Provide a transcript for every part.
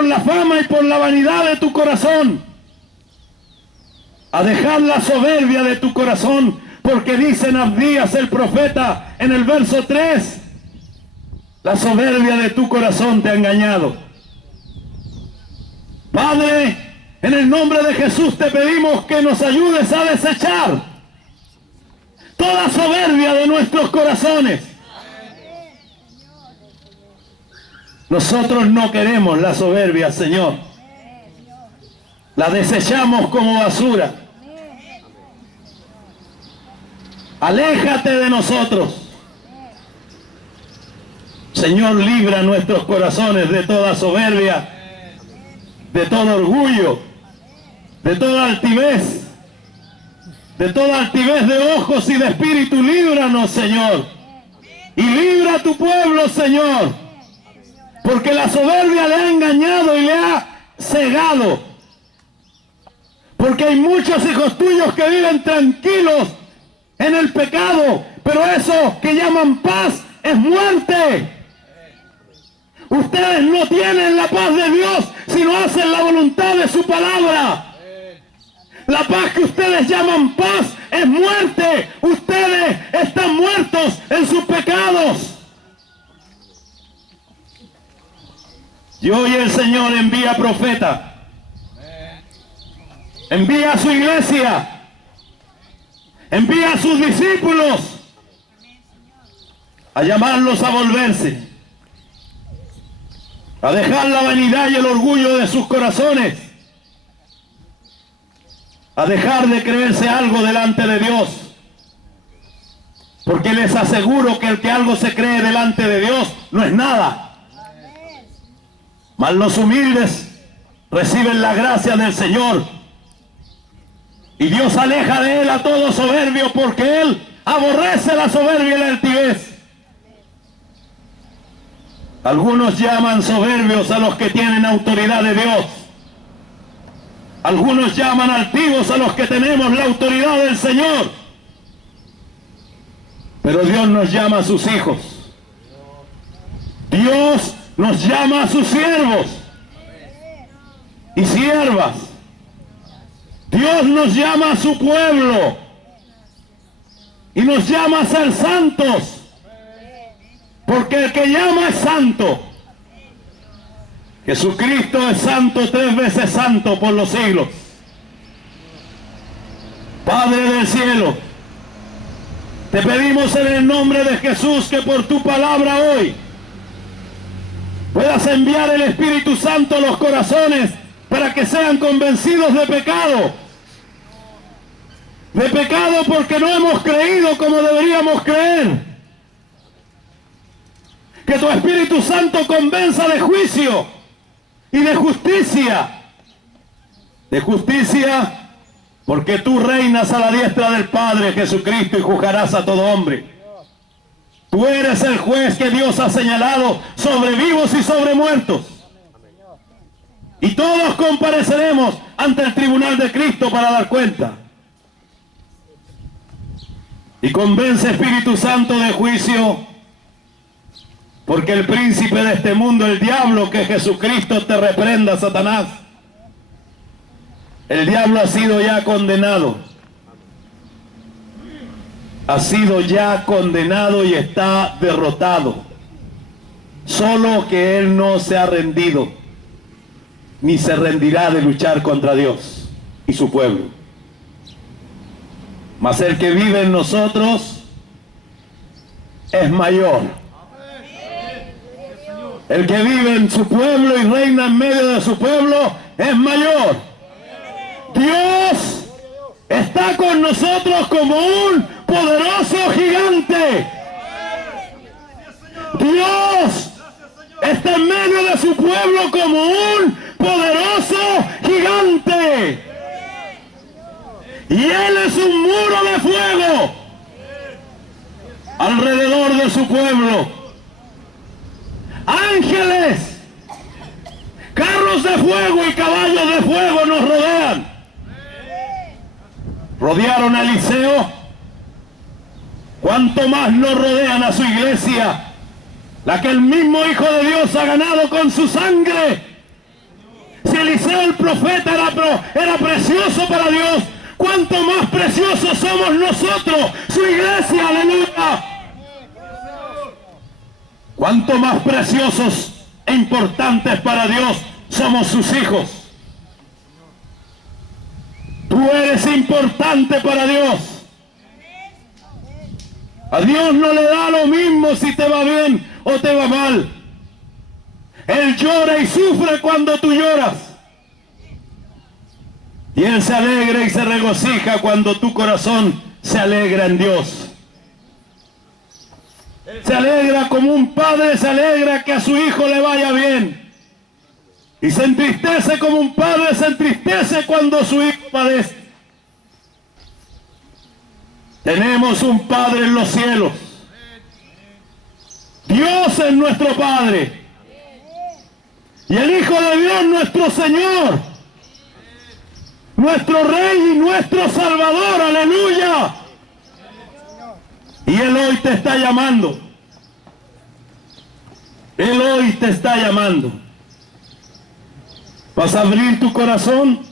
por la fama y por la vanidad de tu corazón, a dejar la soberbia de tu corazón, porque dice Abdías el profeta en el verso 3, la soberbia de tu corazón te ha engañado. Padre, en el nombre de Jesús te pedimos que nos ayudes a desechar toda soberbia de nuestros corazones. Nosotros no queremos la soberbia, Señor. La desechamos como basura. Aléjate de nosotros. Señor, libra nuestros corazones de toda soberbia, de todo orgullo, de toda altivez de ojos y de espíritu. Líbranos, Señor, y libra a tu pueblo, Señor, porque la soberbia le ha engañado y le ha cegado, porque hay muchos hijos tuyos que viven tranquilos en el pecado, pero eso que llaman paz es muerte. Ustedes no tienen la paz de Dios si no hacen la voluntad de su palabra. La paz que ustedes llaman paz es muerte. Ustedes están muertos en sus pecados. Y hoy el Señor envía profeta. Envía a su iglesia. Envía a sus discípulos a llamarlos a volverse, a dejar la vanidad y el orgullo de sus corazones, a dejar de creerse algo delante de Dios, porque les aseguro que el que algo se cree delante de Dios no es nada. Mas los humildes reciben la gracia del Señor, y Dios aleja de él a todo soberbio, porque Él aborrece la soberbia y la altivez. Algunos llaman soberbios a los que tienen autoridad de Dios. Algunos llaman altivos a los que tenemos la autoridad del Señor. Pero Dios nos llama a sus hijos. Dios nos llama a sus siervos y siervas. Dios nos llama a su pueblo y nos llama a ser santos. Porque el que llama es santo. Jesucristo es santo, 3 veces santo por los siglos. Padre del cielo, te pedimos en el nombre de Jesús que por tu palabra hoy puedas enviar el Espíritu Santo a los corazones para que sean convencidos de pecado. De pecado porque no hemos creído como deberíamos creer. Que tu Espíritu Santo convenza de juicio y de justicia. De justicia porque tú reinas a la diestra del Padre Jesucristo y juzgarás a todo hombre. Tú eres el juez que Dios ha señalado sobre vivos y sobre muertos. Y todos compareceremos ante el tribunal de Cristo para dar cuenta. Y convence, Espíritu Santo, de juicio, porque el príncipe de este mundo, el diablo, que Jesucristo te reprenda, Satanás, el diablo ha sido ya condenado. Ha sido ya condenado y está derrotado. Solo que él no se ha rendido, ni se rendirá de luchar contra Dios y su pueblo. Mas el que vive en nosotros es mayor. El que vive en su pueblo y reina en medio de su pueblo es mayor. Dios está con nosotros como un poderoso gigante. Dios está en medio de su pueblo como un poderoso gigante. Y Él es un muro de fuego alrededor de su pueblo. Ángeles, carros de fuego y caballos de fuego nos rodean. Rodearon a Eliseo. ¿Cuánto más nos rodean a su iglesia? La que el mismo Hijo de Dios ha ganado con su sangre. aquel profeta era precioso para Dios, cuánto más preciosos somos nosotros, su iglesia, aleluya. Cuánto más preciosos e importantes para Dios somos sus hijos. Tú eres importante para Dios. A Dios no le da lo mismo si te va bien o te va mal. Él llora y sufre cuando tú lloras. Y Él se alegra y se regocija cuando tu corazón se alegra en Dios. Se alegra como un padre se alegra que a su hijo le vaya bien. Y se entristece como un padre se entristece cuando su hijo padece. Tenemos un Padre en los cielos. Dios es nuestro Padre. Y el Hijo de Dios nuestro Señor. Nuestro Rey y nuestro Salvador. Aleluya. Y Él hoy te está llamando. Él hoy te está llamando. ¿Vas a abrir tu corazón?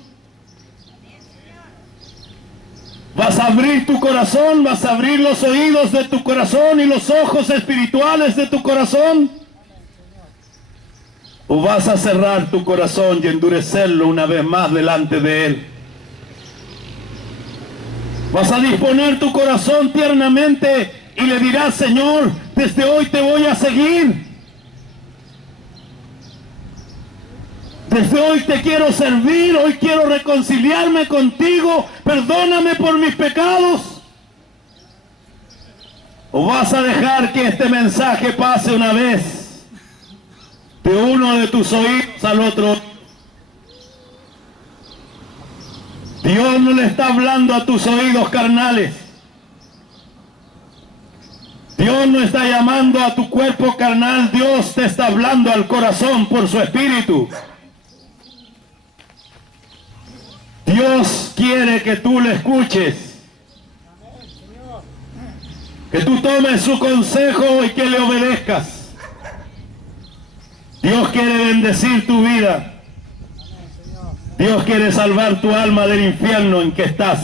¿Vas a abrir tu corazón? ¿Vas a abrir los oídos de tu corazón y los ojos espirituales de tu corazón? ¿O vas a cerrar tu corazón y endurecerlo una vez más delante de Él? ¿Vas a disponer tu corazón tiernamente y le dirás, Señor, desde hoy te voy a seguir? Desde hoy te quiero servir, hoy quiero reconciliarme contigo, perdóname por mis pecados. ¿O vas a dejar que este mensaje pase una vez de uno de tus oídos al otro? Dios no le está hablando a tus oídos carnales. Dios no está llamando a tu cuerpo carnal, Dios te está hablando al corazón por su espíritu. Dios quiere que tú le escuches, que tú tomes su consejo y que le obedezcas. Dios quiere bendecir tu vida. Dios quiere salvar tu alma del infierno en que estás.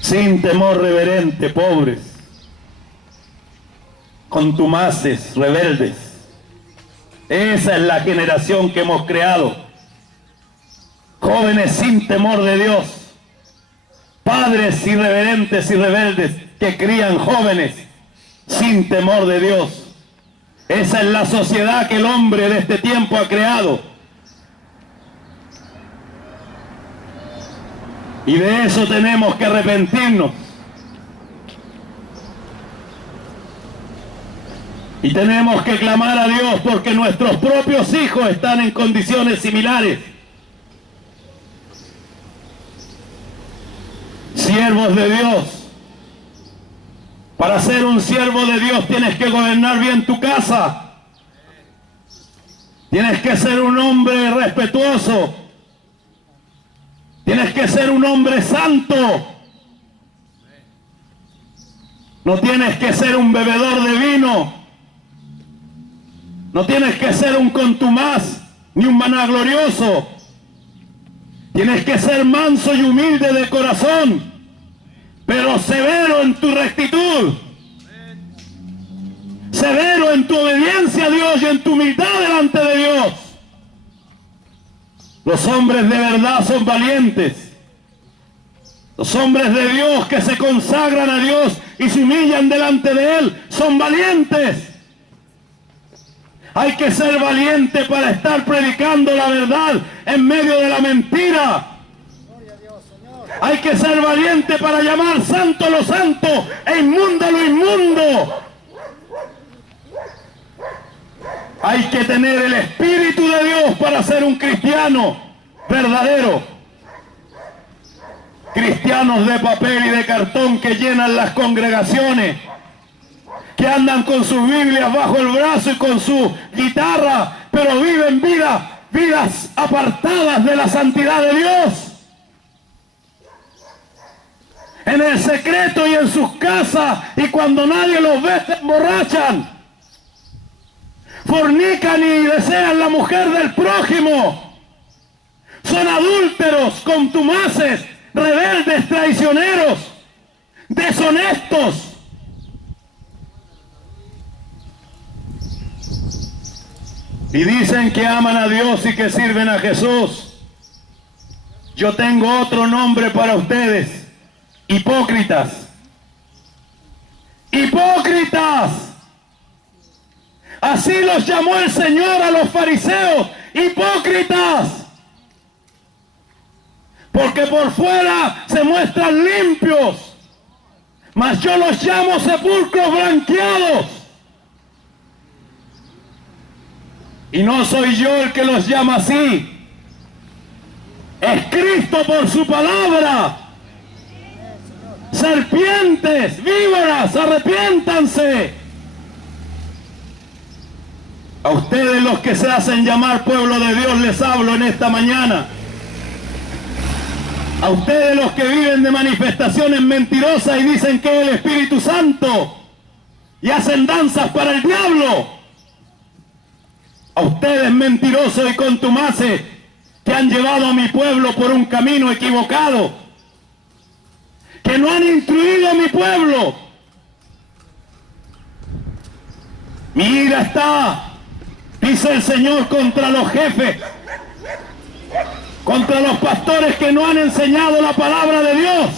Sin temor reverente, pobres, contumaces, rebeldes. Esa es la generación que hemos creado. Jóvenes sin temor de Dios, padres irreverentes y rebeldes que crían jóvenes sin temor de Dios. Esa es la sociedad que el hombre de este tiempo ha creado. Y de eso tenemos que arrepentirnos. Y tenemos que clamar a Dios porque nuestros propios hijos están en condiciones similares. Siervos de Dios. Para ser un siervo de Dios tienes que gobernar bien tu casa. Tienes que ser un hombre respetuoso. Tienes que ser un hombre santo. No tienes que ser un bebedor de vino. No tienes que ser un contumaz ni un vanaglorioso. Tienes que ser manso y humilde de corazón, pero severo en tu rectitud. Severo en tu obediencia a Dios y en tu humildad delante de Dios. Los hombres de verdad son valientes. Los hombres de Dios que se consagran a Dios y se humillan delante de Él son valientes. Hay que ser valiente para estar predicando la verdad en medio de la mentira. Hay que ser valiente para llamar santo lo santo e inmundo lo inmundo. Hay que tener el Espíritu de Dios para ser un cristiano verdadero. Cristianos de papel y de cartón que llenan las congregaciones, que andan con sus Biblias bajo el brazo y con su guitarra, pero viven vidas apartadas de la santidad de Dios. En el secreto y en sus casas, y cuando nadie los ve se emborrachan. fornican y desean la mujer del prójimo, son adúlteros, contumaces, rebeldes, traicioneros, deshonestos. Y dicen que aman a Dios y que sirven a Jesús. Yo tengo otro nombre para ustedes: hipócritas. ¡Hipócritas! Así los llamó el Señor a los fariseos, hipócritas. Porque por fuera se muestran limpios, mas yo los llamo sepulcros blanqueados. Y no soy yo el que los llama así, es Cristo por su palabra. Serpientes, víboras, arrepiéntanse. A ustedes, los que se hacen llamar pueblo de Dios, les hablo en esta mañana. A ustedes, los que viven de manifestaciones mentirosas y dicen que es el Espíritu Santo y hacen danzas para el diablo. A ustedes, mentirosos y contumaces, que han llevado a mi pueblo por un camino equivocado, que no han instruido a mi pueblo. Mi ira está, dice el Señor, contra los jefes, contra los pastores que no han enseñado la palabra de Dios.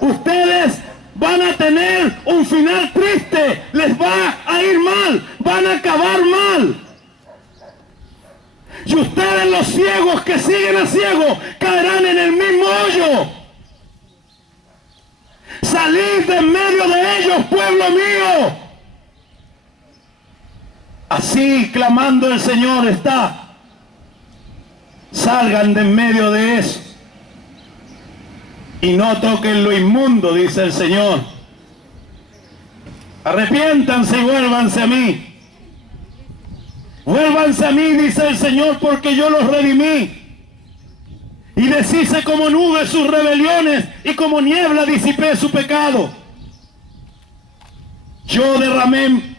Ustedes van a tener un final triste, les va a ir mal, van a acabar mal. Y ustedes, los ciegos que siguen a ciegos, caerán en el mismo hoyo. Salid de en medio de ellos, pueblo mío. Así clamando el Señor está. Salgan de en medio de eso y no toquen lo inmundo, dice el Señor. Arrepiéntanse y vuélvanse a mí. Vuélvanse a mí, dice el Señor, porque yo los redimí. Y deshice como nube sus rebeliones y como niebla disipé su pecado. Yo derramé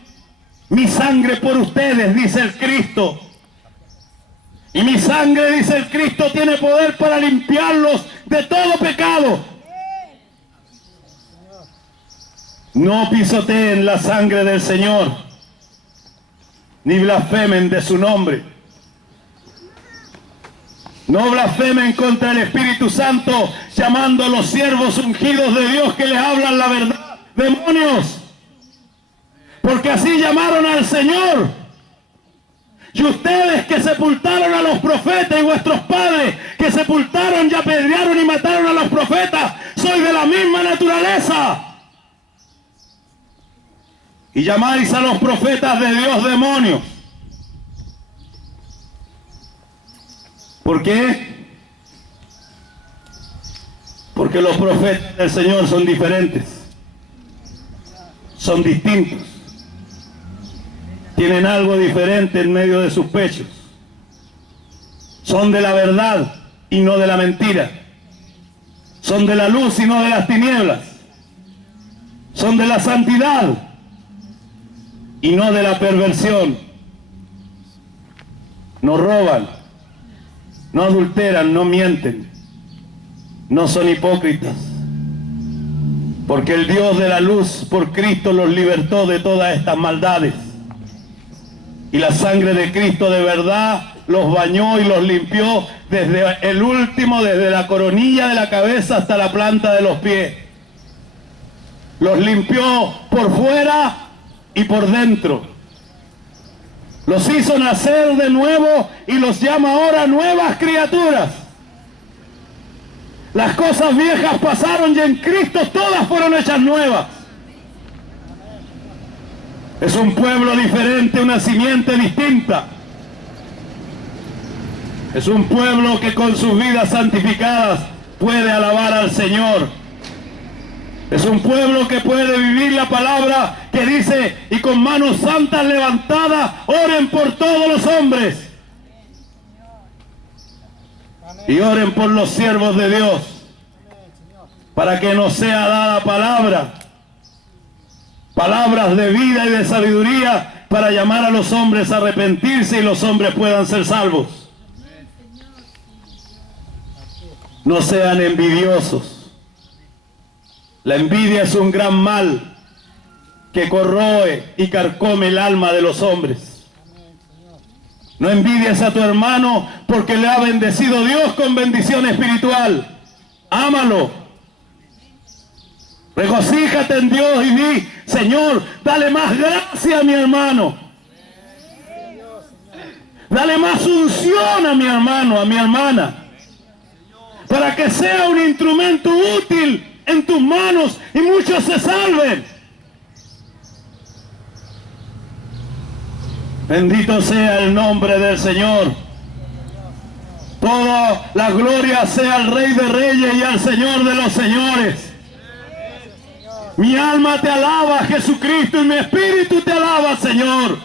mi sangre por ustedes, dice el Cristo. Y mi sangre, dice el Cristo, tiene poder para limpiarlos de todo pecado. No pisoteen la sangre del Señor, ni blasfemen de su nombre. No blasfemen contra el Espíritu Santo, llamando a los siervos ungidos de Dios que les hablan la verdad, demonios. Porque así llamaron al Señor. Y ustedes, que sepultaron a los profetas, y vuestros padres que sepultaron y apedrearon y mataron a los profetas, sois de la misma naturaleza. Y llamáis a los profetas de Dios demonios. ¿Por qué? Porque los profetas del Señor son diferentes, son distintos. Tienen algo diferente en medio de sus pechos. Son de la verdad y no de la mentira. Son de la luz y no de las tinieblas. Son de la santidad y no de la perversión. No roban, no adulteran, no mienten, no son hipócritas. Porque el Dios de la luz, por Cristo, los libertó de todas estas maldades. Y la sangre de Cristo de verdad los bañó y los limpió desde el último, desde la coronilla de la cabeza hasta la planta de los pies. Los limpió por fuera y por dentro. Los hizo nacer de nuevo y los llama ahora nuevas criaturas. Las cosas viejas pasaron y en Cristo todas fueron hechas nuevas. Es un pueblo diferente, una simiente distinta. Es un pueblo que con sus vidas santificadas puede alabar al Señor. Es un pueblo que puede vivir la palabra que dice: y con manos santas levantadas, oren por todos los hombres. Y oren por los siervos de Dios, para que nos sea dada palabras de vida y de sabiduría para llamar a los hombres a arrepentirse y los hombres puedan ser salvos. No sean envidiosos. La envidia es un gran mal que corroe y carcome el alma de los hombres. No envidies a tu hermano porque le ha bendecido Dios con bendición espiritual. Ámalo. Regocíjate en Dios y di: Señor, dale más gracia a mi hermano. Dale más unción a mi hermano, a mi hermana, para que sea un instrumento útil en tus manos y muchos se salven. Bendito sea el nombre del Señor. Toda la gloria sea al Rey de Reyes y al Señor de los Señores. Mi alma te alaba, Jesucristo, y mi espíritu te alaba, Señor.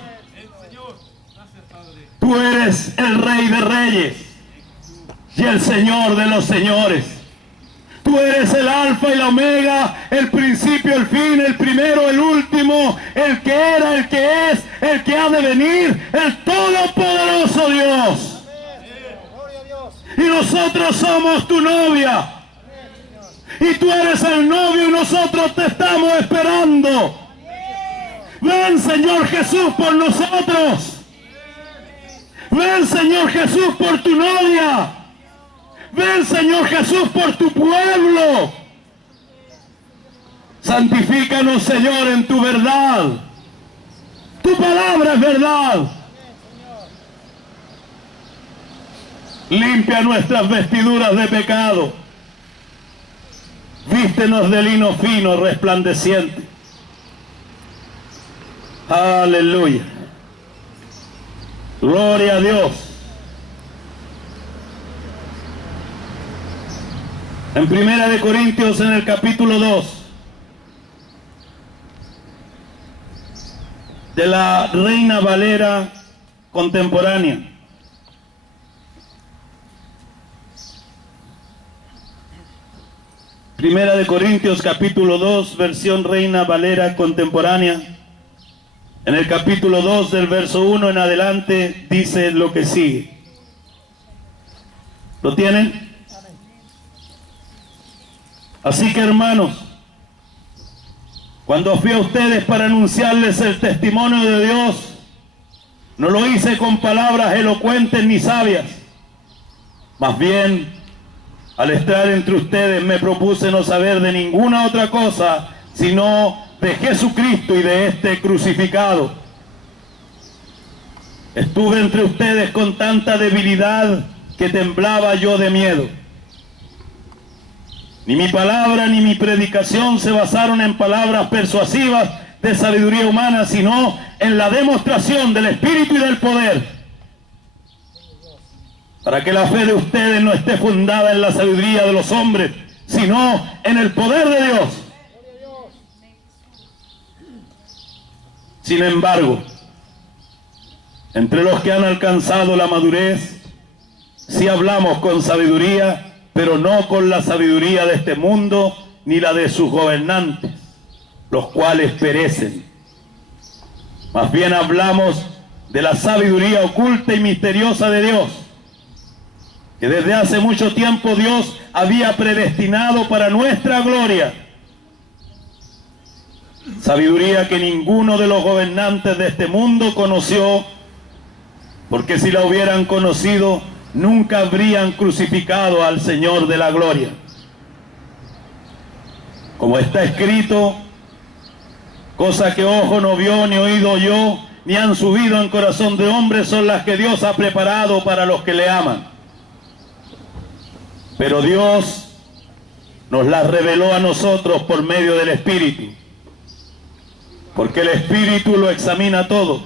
Tú eres el Rey de Reyes y el Señor de los Señores. Tú eres el Alfa y la Omega, el principio, el fin, el primero, el último, el que era, el que es, el que ha de venir, el todopoderoso Dios. Y nosotros somos tu novia. Y tú eres el novio y nosotros te estamos esperando. Ven, Señor Jesús, por nosotros. Ven, Señor Jesús, por tu novia. Ven, Señor Jesús, por tu pueblo. Santifícanos, Señor, en tu verdad. Tu palabra es verdad. Limpia nuestras vestiduras de pecado. Vístenos de lino fino, resplandeciente. Aleluya. Gloria a Dios. En 1 Corintios, en el capítulo 2, de la Reina Valera contemporánea. Primera de Corintios, capítulo 2, versión Reina Valera contemporánea. En el capítulo 2, del verso 1 en adelante, dice lo que sigue. ¿Lo tienen? Así que, hermanos, cuando fui a ustedes para anunciarles el testimonio de Dios, no lo hice con palabras elocuentes ni sabias. Más bien, al estar entre ustedes me propuse no saber de ninguna otra cosa, sino de Jesucristo y de este crucificado. Estuve entre ustedes con tanta debilidad que temblaba yo de miedo. Ni mi palabra ni mi predicación se basaron en palabras persuasivas de sabiduría humana, sino en la demostración del Espíritu y del poder, para que la fe de ustedes no esté fundada en la sabiduría de los hombres, sino en el poder de Dios. Sin embargo, entre los que han alcanzado la madurez, sí hablamos con sabiduría, pero no con la sabiduría de este mundo, ni la de sus gobernantes, los cuales perecen. Más bien hablamos de la sabiduría oculta y misteriosa de Dios, que desde hace mucho tiempo Dios había predestinado para nuestra gloria. Sabiduría que ninguno de los gobernantes de este mundo conoció, porque si la hubieran conocido, nunca habrían crucificado al Señor de la gloria. Como está escrito, cosa que ojo no vio, ni oído oyó, ni han subido en corazón de hombre, son las que Dios ha preparado para los que le aman. Pero Dios nos las reveló a nosotros por medio del Espíritu, porque el Espíritu lo examina todo,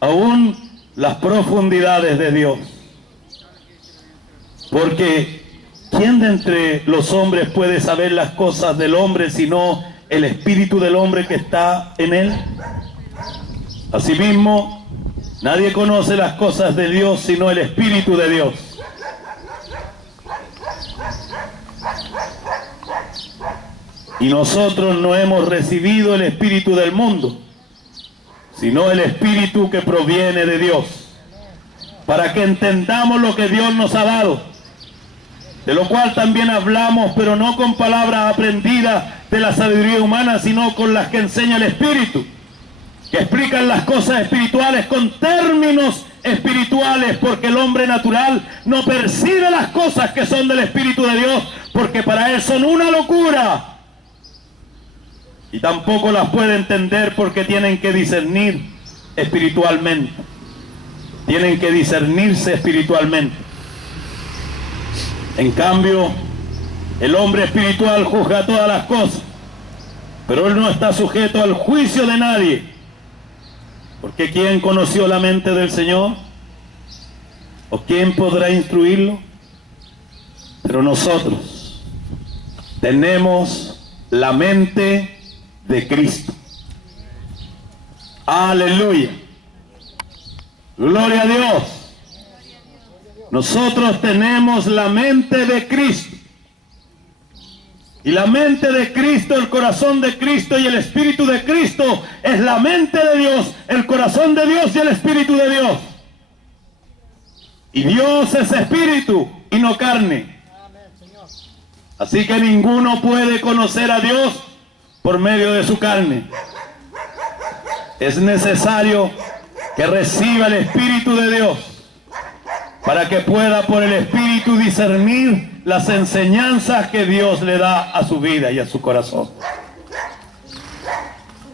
aún las profundidades de Dios. Porque ¿quién de entre los hombres puede saber las cosas del hombre sino el espíritu del hombre que está en él? Asimismo, nadie conoce las cosas de Dios sino el Espíritu de Dios. Y nosotros no hemos recibido el espíritu del mundo, sino el Espíritu que proviene de Dios, para que entendamos lo que Dios nos ha dado, de lo cual también hablamos, pero no con palabras aprendidas de la sabiduría humana, sino con las que enseña el Espíritu, que explican las cosas espirituales con términos espirituales, porque el hombre natural no percibe las cosas que son del Espíritu de Dios, porque para él son una locura, y tampoco las puede entender porque tienen que discernir espiritualmente. Tienen que discernirse espiritualmente. En cambio, el hombre espiritual juzga todas las cosas, pero él no está sujeto al juicio de nadie. Porque ¿quién conoció la mente del Señor? ¿O quién podrá instruirlo? Pero nosotros tenemos la mente de Cristo. Aleluya. Gloria a Dios. Nosotros tenemos la mente de Cristo. Y la mente de Cristo, el corazón de Cristo y el Espíritu de Cristo es la mente de Dios, el corazón de Dios y el Espíritu de Dios. Y Dios es Espíritu y no carne. Así que ninguno puede conocer a Dios por medio de su carne. Es necesario que reciba el Espíritu de Dios para que pueda por el Espíritu discernir las enseñanzas que Dios le da a su vida y a su corazón.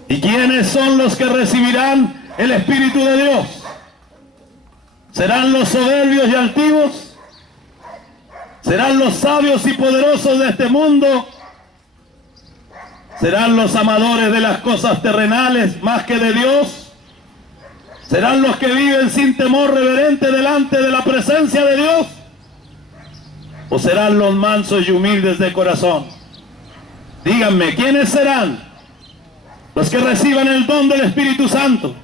¿Y quiénes son los que recibirán el Espíritu de Dios? ¿Serán los soberbios y altivos? ¿Serán los sabios y poderosos de este mundo? ¿Serán los amadores de las cosas terrenales más que de Dios? ¿Serán los que viven sin temor reverente delante de la presencia de Dios? ¿O serán los mansos y humildes de corazón? Díganme, ¿quiénes serán los que reciban el don del Espíritu Santo?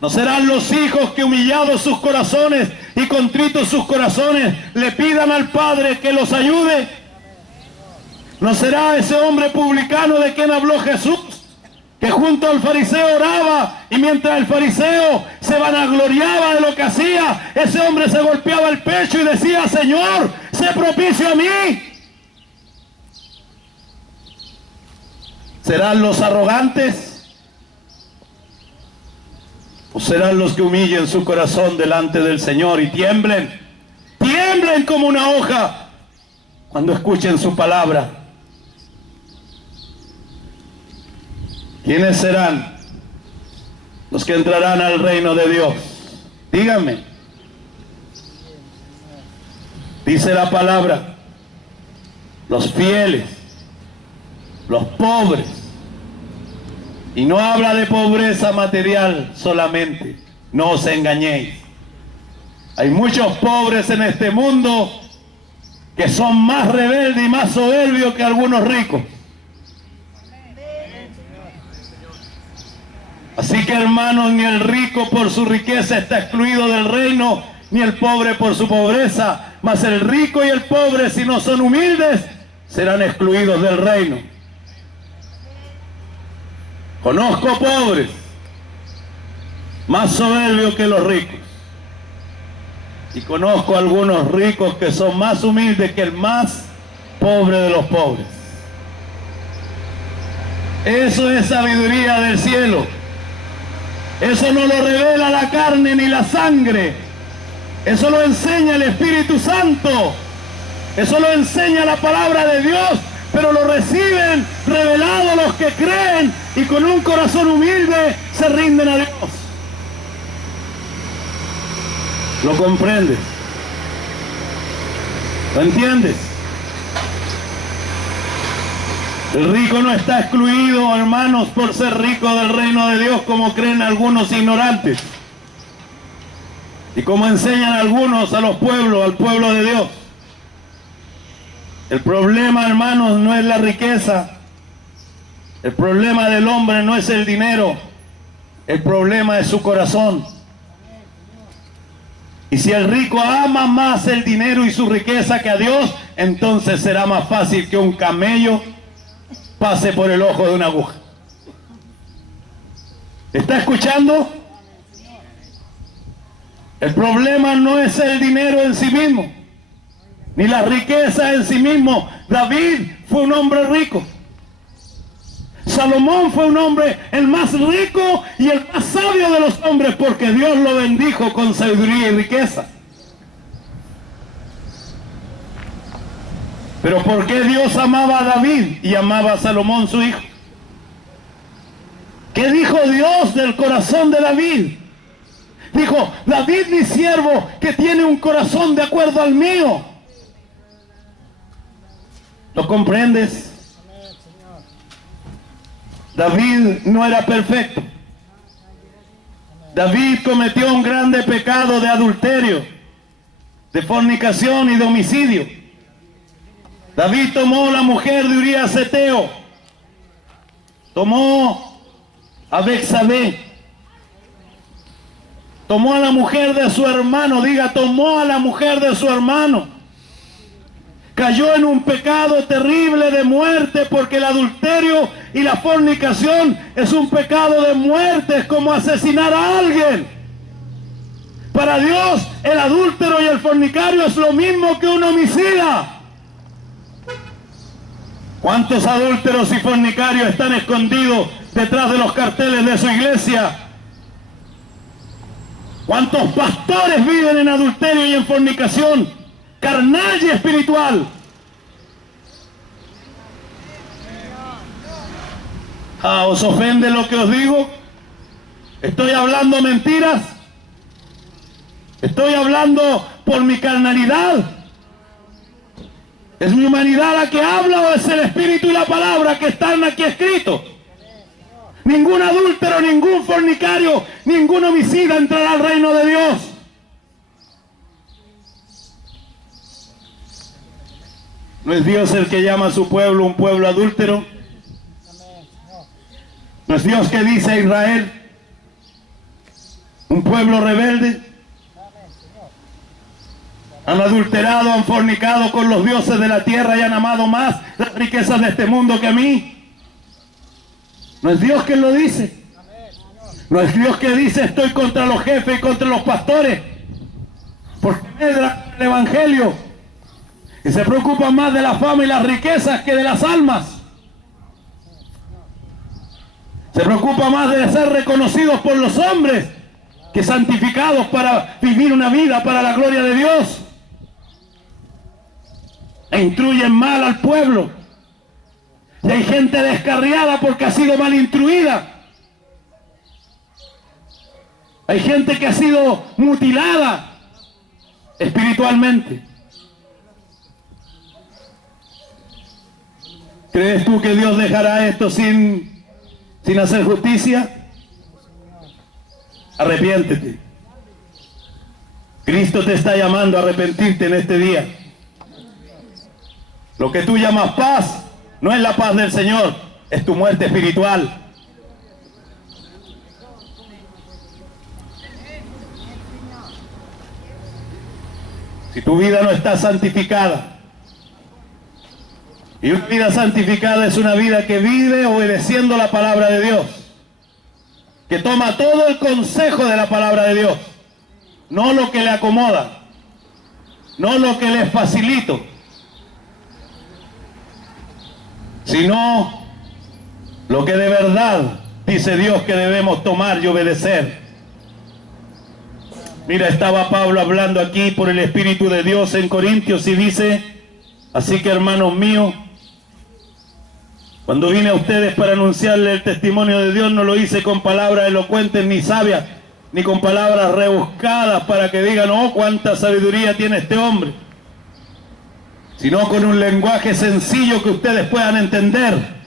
¿No serán los hijos que humillados sus corazones y contritos sus corazones le pidan al Padre que los ayude? ¿No será ese hombre publicano de quien habló Jesús, que junto al fariseo oraba, y mientras el fariseo se vanagloriaba de lo que hacía, ese hombre se golpeaba el pecho y decía: Señor, sé propicio a mí? ¿Serán los arrogantes? ¿O serán los que humillen su corazón delante del Señor y tiemblen como una hoja cuando escuchen su palabra? ¿Quiénes serán los que entrarán al reino de Dios? Díganme. Dice la palabra: los fieles, los pobres. Y no habla de pobreza material solamente. No os engañéis. Hay muchos pobres en este mundo que son más rebeldes y más soberbios que algunos ricos. Así que, hermanos, ni el rico por su riqueza está excluido del reino, ni el pobre por su pobreza, mas el rico y el pobre, si no son humildes, serán excluidos del reino. Conozco pobres más soberbios que los ricos, y conozco algunos ricos que son más humildes que el más pobre de los pobres. Eso es sabiduría del cielo. Eso no lo revela la carne ni la sangre. Eso lo enseña el Espíritu Santo. Eso lo enseña la palabra de Dios, pero lo reciben revelado los que creen y con un corazón humilde se rinden a Dios. ¿Lo comprendes? ¿Lo entiendes? El rico no está excluido, hermanos, por ser rico del reino de Dios, como creen algunos ignorantes. Y como enseñan algunos a los pueblos, al pueblo de Dios. El problema, hermanos, no es la riqueza. El problema del hombre no es el dinero. El problema es su corazón. Y si el rico ama más el dinero y su riqueza que a Dios, entonces será más fácil que un camello pase por el ojo de una aguja. ¿Está escuchando? El problema no es el dinero en sí mismo, ni la riqueza en sí mismo. David fue un hombre rico. Salomón fue un hombre el más rico y el más sabio de los hombres, porque Dios lo bendijo con sabiduría y riqueza. Pero ¿por qué Dios amaba a David y amaba a Salomón su hijo? ¿Qué dijo Dios del corazón de David? Dijo: David, mi siervo, que tiene un corazón de acuerdo al mío. ¿Lo comprendes? David no era perfecto. David cometió un grande pecado de adulterio, de fornicación y de homicidio. David tomó la mujer de Urías Eteo, tomó a Betsabé, tomó a la mujer de su hermano, diga, tomó a la mujer de su hermano. Cayó en un pecado terrible de muerte, porque el adulterio y la fornicación es un pecado de muerte, es como asesinar a alguien. Para Dios, el adúltero y el fornicario es lo mismo que un homicida. ¿Cuántos adúlteros y fornicarios están escondidos detrás de los carteles de su iglesia? ¿Cuántos pastores viven en adulterio y en fornicación? Carnal y espiritual. ¿Os ofende lo que os digo? ¿Estoy hablando mentiras? ¿Estoy hablando por mi carnalidad? ¿Es mi humanidad la que habla o es el Espíritu y la palabra que están aquí escritos? Ningún adúltero, ningún fornicario, ningún homicida entrará al reino de Dios. ¿No es Dios el que llama a su pueblo un pueblo adúltero? ¿No es Dios que dice a Israel un pueblo rebelde? Han adulterado, han fornicado con los dioses de la tierra y han amado más las riquezas de este mundo que a mí. ¿No es Dios que lo dice? ¿No es Dios que dice: estoy contra los jefes y contra los pastores, porque medran el evangelio y se preocupan más de la fama y las riquezas que de las almas? Se preocupa más de ser reconocidos por los hombres que santificados para vivir una vida para la gloria de Dios. E instruyen mal al pueblo. Y hay gente descarriada porque ha sido mal instruida. Hay gente que ha sido mutilada espiritualmente. ¿Crees tú que Dios dejará esto sin hacer justicia? Arrepiéntete. Cristo te está llamando a arrepentirte en este día. Lo que tú llamas paz no es la paz del Señor, es tu muerte espiritual. Si tu vida no está santificada, y una vida santificada es una vida que vive obedeciendo la palabra de Dios, que toma todo el consejo de la palabra de Dios, no lo que le acomoda, no lo que le facilito, sino lo que de verdad dice Dios que debemos tomar y obedecer. Mira, estaba Pablo hablando aquí por el Espíritu de Dios en Corintios y dice: así que, hermanos míos, cuando vine a ustedes para anunciarles el testimonio de Dios, no lo hice con palabras elocuentes ni sabias, ni con palabras rebuscadas para que digan: oh, cuánta sabiduría tiene este hombre, sino con un lenguaje sencillo que ustedes puedan entender.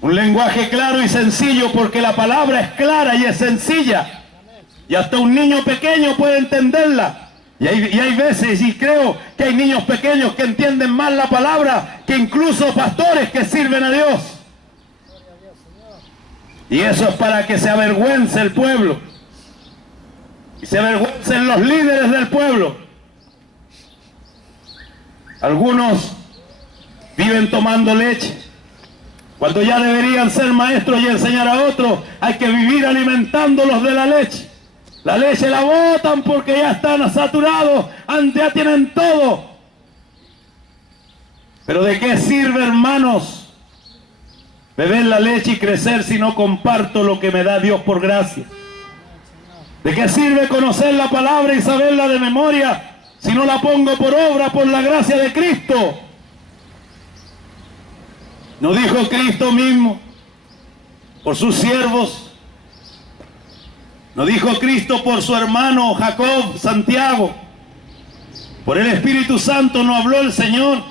Un lenguaje claro y sencillo, porque la palabra es clara y es sencilla, y hasta un niño pequeño puede entenderla. Y hay veces, y creo que hay niños pequeños que entienden más la palabra que incluso pastores que sirven a Dios. Y eso es para que se avergüence el pueblo, y se avergüencen los líderes del pueblo. Algunos viven tomando leche, Cuando ya deberían ser maestros y enseñar a otros, hay que vivir alimentándolos de la leche. La leche la botan porque ya están saturados, ya tienen todo. Pero ¿de qué sirve, hermanos, beber la leche y crecer si no comparto lo que me da Dios por gracia? ¿De qué sirve conocer la palabra y saberla de memoria si no la pongo por obra por la gracia de Cristo? ¿No dijo Cristo mismo por sus siervos? ¿No dijo Cristo por su hermano Jacob, Santiago? Por el Espíritu Santo no habló el Señor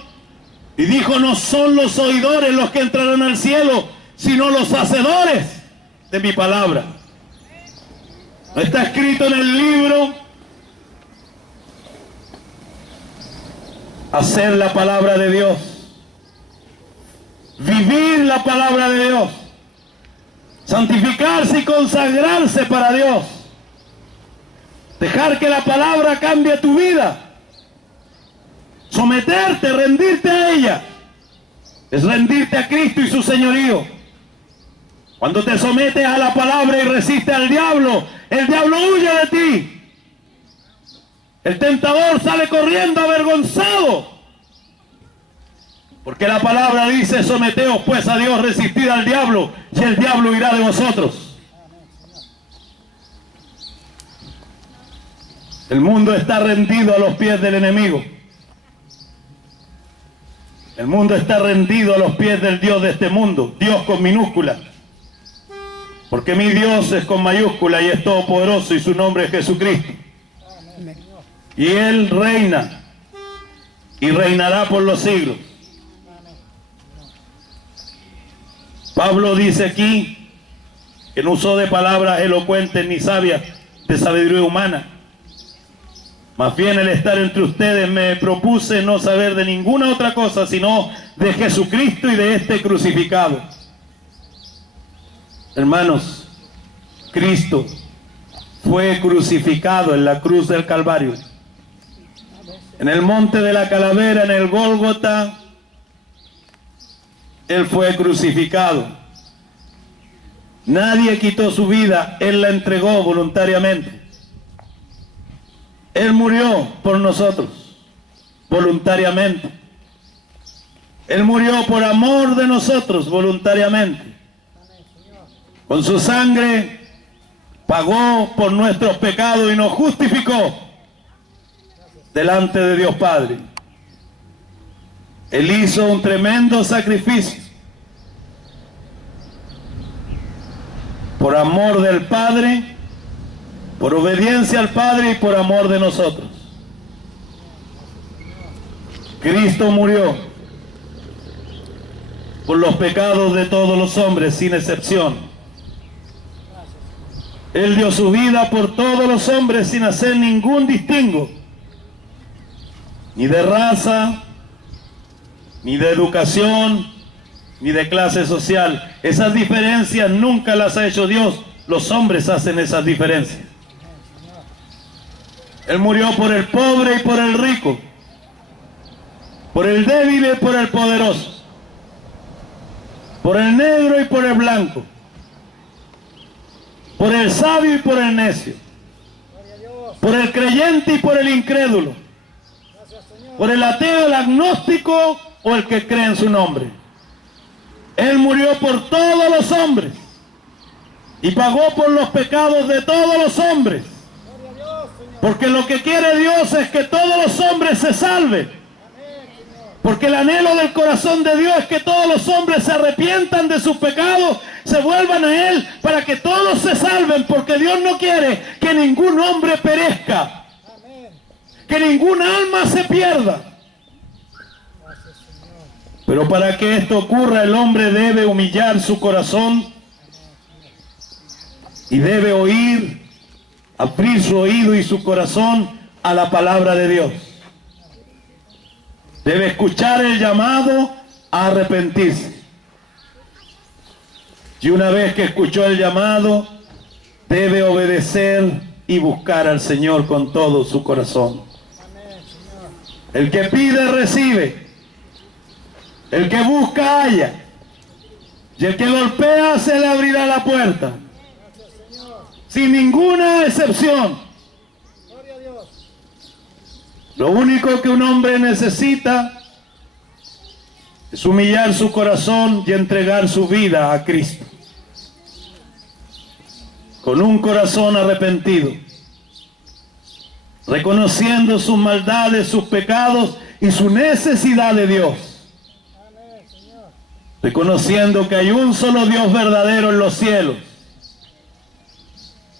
y dijo: no son los oidores los que entrarán al cielo, sino los hacedores de mi palabra. ¿No está escrito en el libro? Hacer la palabra de Dios, vivir la palabra de Dios, santificarse y consagrarse para Dios, dejar que la palabra cambie tu vida, someterte, rendirte a ella, es rendirte a Cristo y su señorío. Cuando te sometes a la palabra y resistes al diablo, el diablo huye de ti. El tentador sale corriendo avergonzado. Porque la palabra dice: someteos pues a Dios, resistid al diablo, y el diablo huirá de vosotros. El mundo está rendido a los pies del enemigo. El mundo está rendido a los pies del Dios de este mundo, Dios con minúscula. Porque mi Dios es con mayúscula y es todopoderoso y su nombre es Jesucristo. Y Él reina y reinará por los siglos. Pablo dice aquí que no usó de palabras elocuentes ni sabias de sabiduría humana. Más bien, el estar entre ustedes me propuse no saber de ninguna otra cosa sino de Jesucristo y de este crucificado. Hermanos, Cristo fue crucificado en la cruz del Calvario. En el monte de la calavera, en el Gólgota, Él fue crucificado. Nadie quitó su vida, Él la entregó voluntariamente. Él murió por nosotros, voluntariamente. Él murió por amor de nosotros, voluntariamente. Con su sangre pagó por nuestros pecados y nos justificó delante de Dios Padre. Él hizo un tremendo sacrificio por amor del Padre, por obediencia al Padre y por amor de nosotros. Cristo murió por los pecados de todos los hombres, sin excepción. Él dio su vida por todos los hombres sin hacer ningún distingo, ni de raza, ni de educación, ni de clase social. Esas diferencias nunca las ha hecho Dios. Los hombres hacen esas diferencias. Él murió por el pobre y por el rico, por el débil y por el poderoso, por el negro y por el blanco, por el sabio y por el necio, por el creyente y por el incrédulo, por el ateo, el agnóstico o el que cree en su nombre. Él murió por todos los hombres y pagó por los pecados de todos los hombres, porque lo que quiere Dios es que todos los hombres se salven. Porque el anhelo del corazón de Dios es que todos los hombres se arrepientan de sus pecados, se vuelvan a Él, para que todos se salven, porque Dios no quiere que ningún hombre perezca, que ningún alma se pierda. Pero para que esto ocurra, el hombre debe humillar su corazón y debe oír, abrir su oído y su corazón a la palabra de Dios. Debe escuchar el llamado a arrepentirse. Y una vez que escuchó el llamado, debe obedecer y buscar al Señor con todo su corazón. El que pide, recibe. El que busca, halla. Y el que golpea se le abrirá la puerta. Sin ninguna excepción. Lo único que un hombre necesita es humillar su corazón y entregar su vida a Cristo. Con un corazón arrepentido, reconociendo sus maldades, sus pecados y su necesidad de Dios. Reconociendo que hay un solo Dios verdadero en los cielos,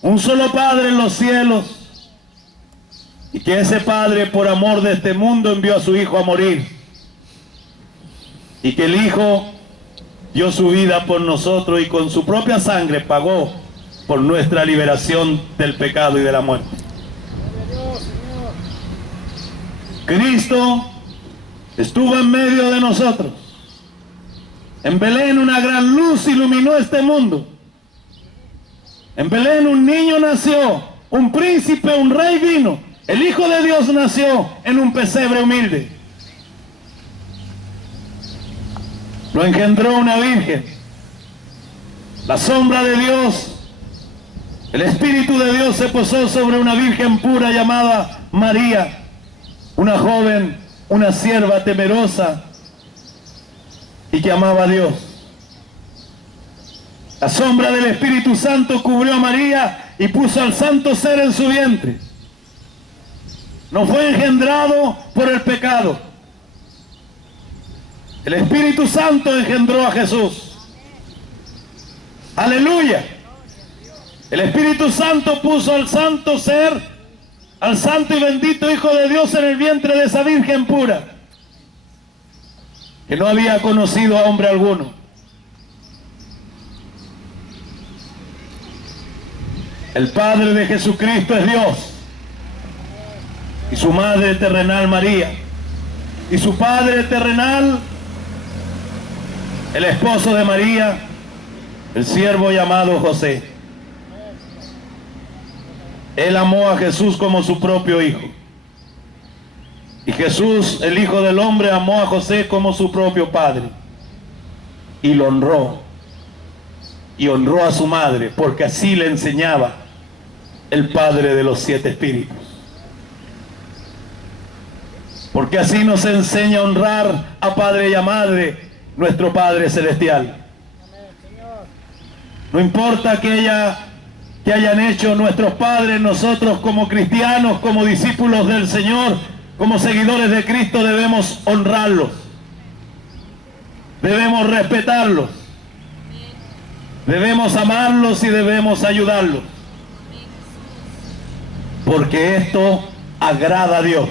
un solo Padre en los cielos, y que ese Padre, por amor de este mundo, envió a su Hijo a morir, y que el Hijo dio su vida por nosotros y con su propia sangre pagó por nuestra liberación del pecado y de la muerte. Cristo estuvo en medio de nosotros. En Belén una gran luz iluminó este mundo. En Belén un niño nació, un príncipe, un rey vino. El Hijo de Dios nació en un pesebre humilde. Lo engendró una virgen. La sombra de Dios, el Espíritu de Dios se posó sobre una virgen pura llamada María, una joven, una sierva temerosa y que amaba a Dios. La sombra del Espíritu Santo cubrió a María y puso al santo ser en su vientre. No fue engendrado por el pecado. El Espíritu Santo engendró a Jesús. ¡Aleluya! El Espíritu Santo puso al santo ser, al santo y bendito Hijo de Dios en el vientre de esa virgen pura, que no había conocido a hombre alguno. El Padre de Jesucristo es Dios, y su madre terrenal María, y su padre terrenal, el esposo de María, el siervo llamado José. Él amó a Jesús como su propio hijo. Y Jesús, el Hijo del Hombre, amó a José como su propio padre. Y lo honró. Y honró a su madre, porque así le enseñaba el Padre de los 7 Espíritus. Porque así nos enseña a honrar a padre y a madre, nuestro Padre Celestial. No importa que hayan hecho nuestros padres, nosotros como cristianos, como discípulos del Señor, como seguidores de Cristo, debemos honrarlos, debemos respetarlos, debemos amarlos y debemos ayudarlos, porque esto agrada a Dios.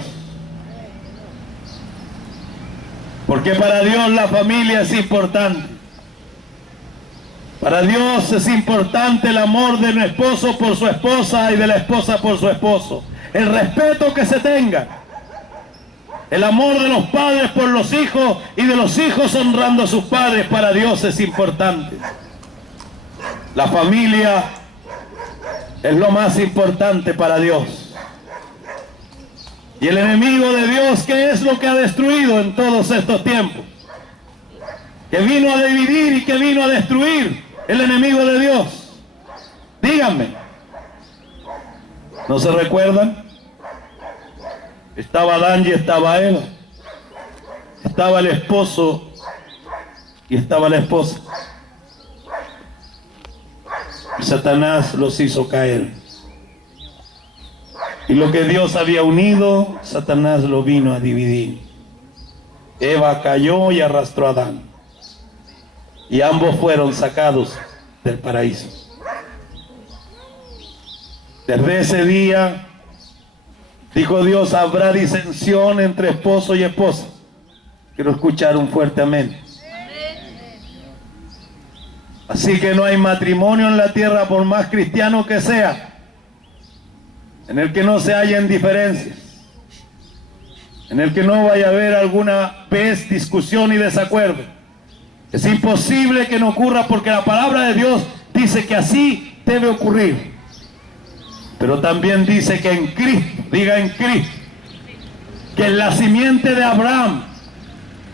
Porque para Dios la familia es importante. Para Dios es importante el amor de un esposo por su esposa y de la esposa por su esposo. El respeto que se tenga. El amor de los padres por los hijos y de los hijos honrando a sus padres, para Dios es importante. La familia es lo más importante para Dios. Y el enemigo de Dios, ¿qué es lo que ha destruido en todos estos tiempos? Que vino a dividir y que vino a destruir el enemigo de Dios. Díganme, ¿no se recuerdan? Estaba Adán y estaba Eva. Estaba el esposo y estaba la esposa. Y Satanás los hizo caer. Y lo que Dios había unido, Satanás lo vino a dividir. Eva cayó y arrastró a Adán. Y ambos fueron sacados del paraíso. Desde ese día, dijo Dios, habrá disensión entre esposo y esposa. Quiero escuchar un fuerte amén. Así que no hay matrimonio en la tierra, por más cristiano que sea, en el que no se hallen diferencias, en el que no vaya a haber alguna vez discusión y desacuerdo. Es imposible que no ocurra, porque la palabra de Dios dice que así debe ocurrir. Pero también dice que en Cristo, diga en Cristo, que en la simiente de Abraham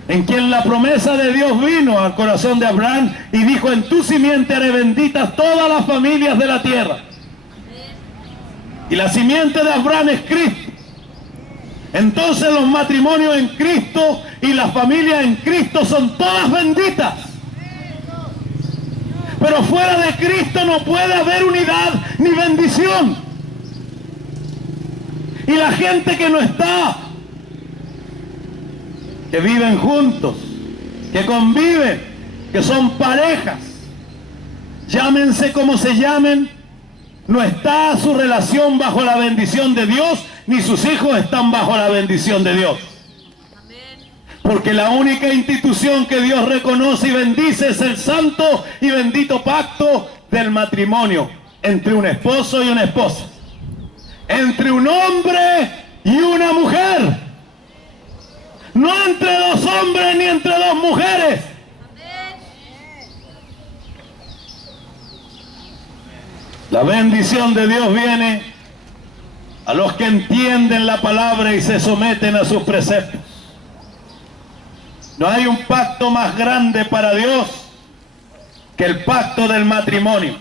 en quien la promesa de Dios vino al corazón de Abraham y dijo: en tu simiente haré benditas todas las familias de la tierra. Y la simiente de Abraham es Cristo. Entonces los matrimonios en Cristo y las familias en Cristo son todas benditas. Pero fuera de Cristo no puede haber unidad ni bendición. Y la gente que no está, que viven juntos, que conviven, que son parejas, llámense como se llamen, no está su relación bajo la bendición de Dios, ni sus hijos están bajo la bendición de Dios. Porque la única institución que Dios reconoce y bendice es el santo y bendito pacto del matrimonio entre un esposo y una esposa, entre un hombre y una mujer, no entre dos hombres ni entre dos mujeres. La bendición de Dios viene a los que entienden la palabra y se someten a sus preceptos. No hay un pacto más grande para Dios que el pacto del matrimonio.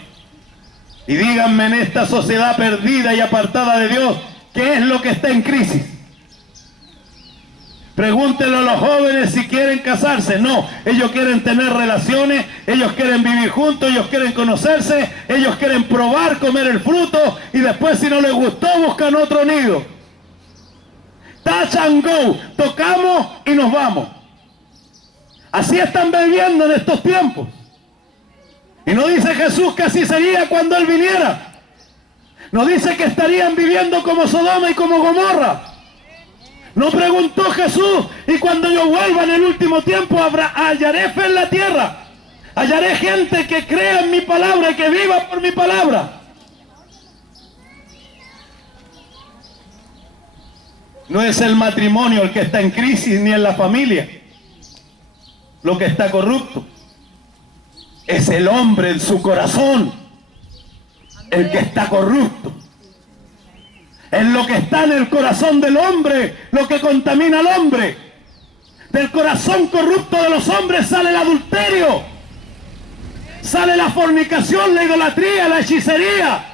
Y díganme, en esta sociedad perdida y apartada de Dios, ¿qué es lo que está en crisis? Pregúntenle a los jóvenes si quieren casarse. No, ellos quieren tener relaciones, ellos quieren vivir juntos, ellos quieren conocerse, ellos quieren probar, comer el fruto y después, si no les gustó, buscan otro nido. Touch and go, tocamos y nos vamos. Así están viviendo en estos tiempos. Y no dice Jesús que así sería cuando Él viniera. No dice que estarían viviendo como Sodoma y como Gomorra. No preguntó Jesús: y cuando yo vuelva en el último tiempo, hallaré fe en la tierra, hallaré gente que crea en mi palabra y que viva por mi palabra. No es el matrimonio el que está en crisis, ni en la familia lo que está corrupto. Es el hombre en su corazón el que está corrupto. Es lo que está en el corazón del hombre lo que contamina al hombre. Del corazón corrupto de los hombres sale el adulterio, sale la fornicación, la idolatría, la hechicería,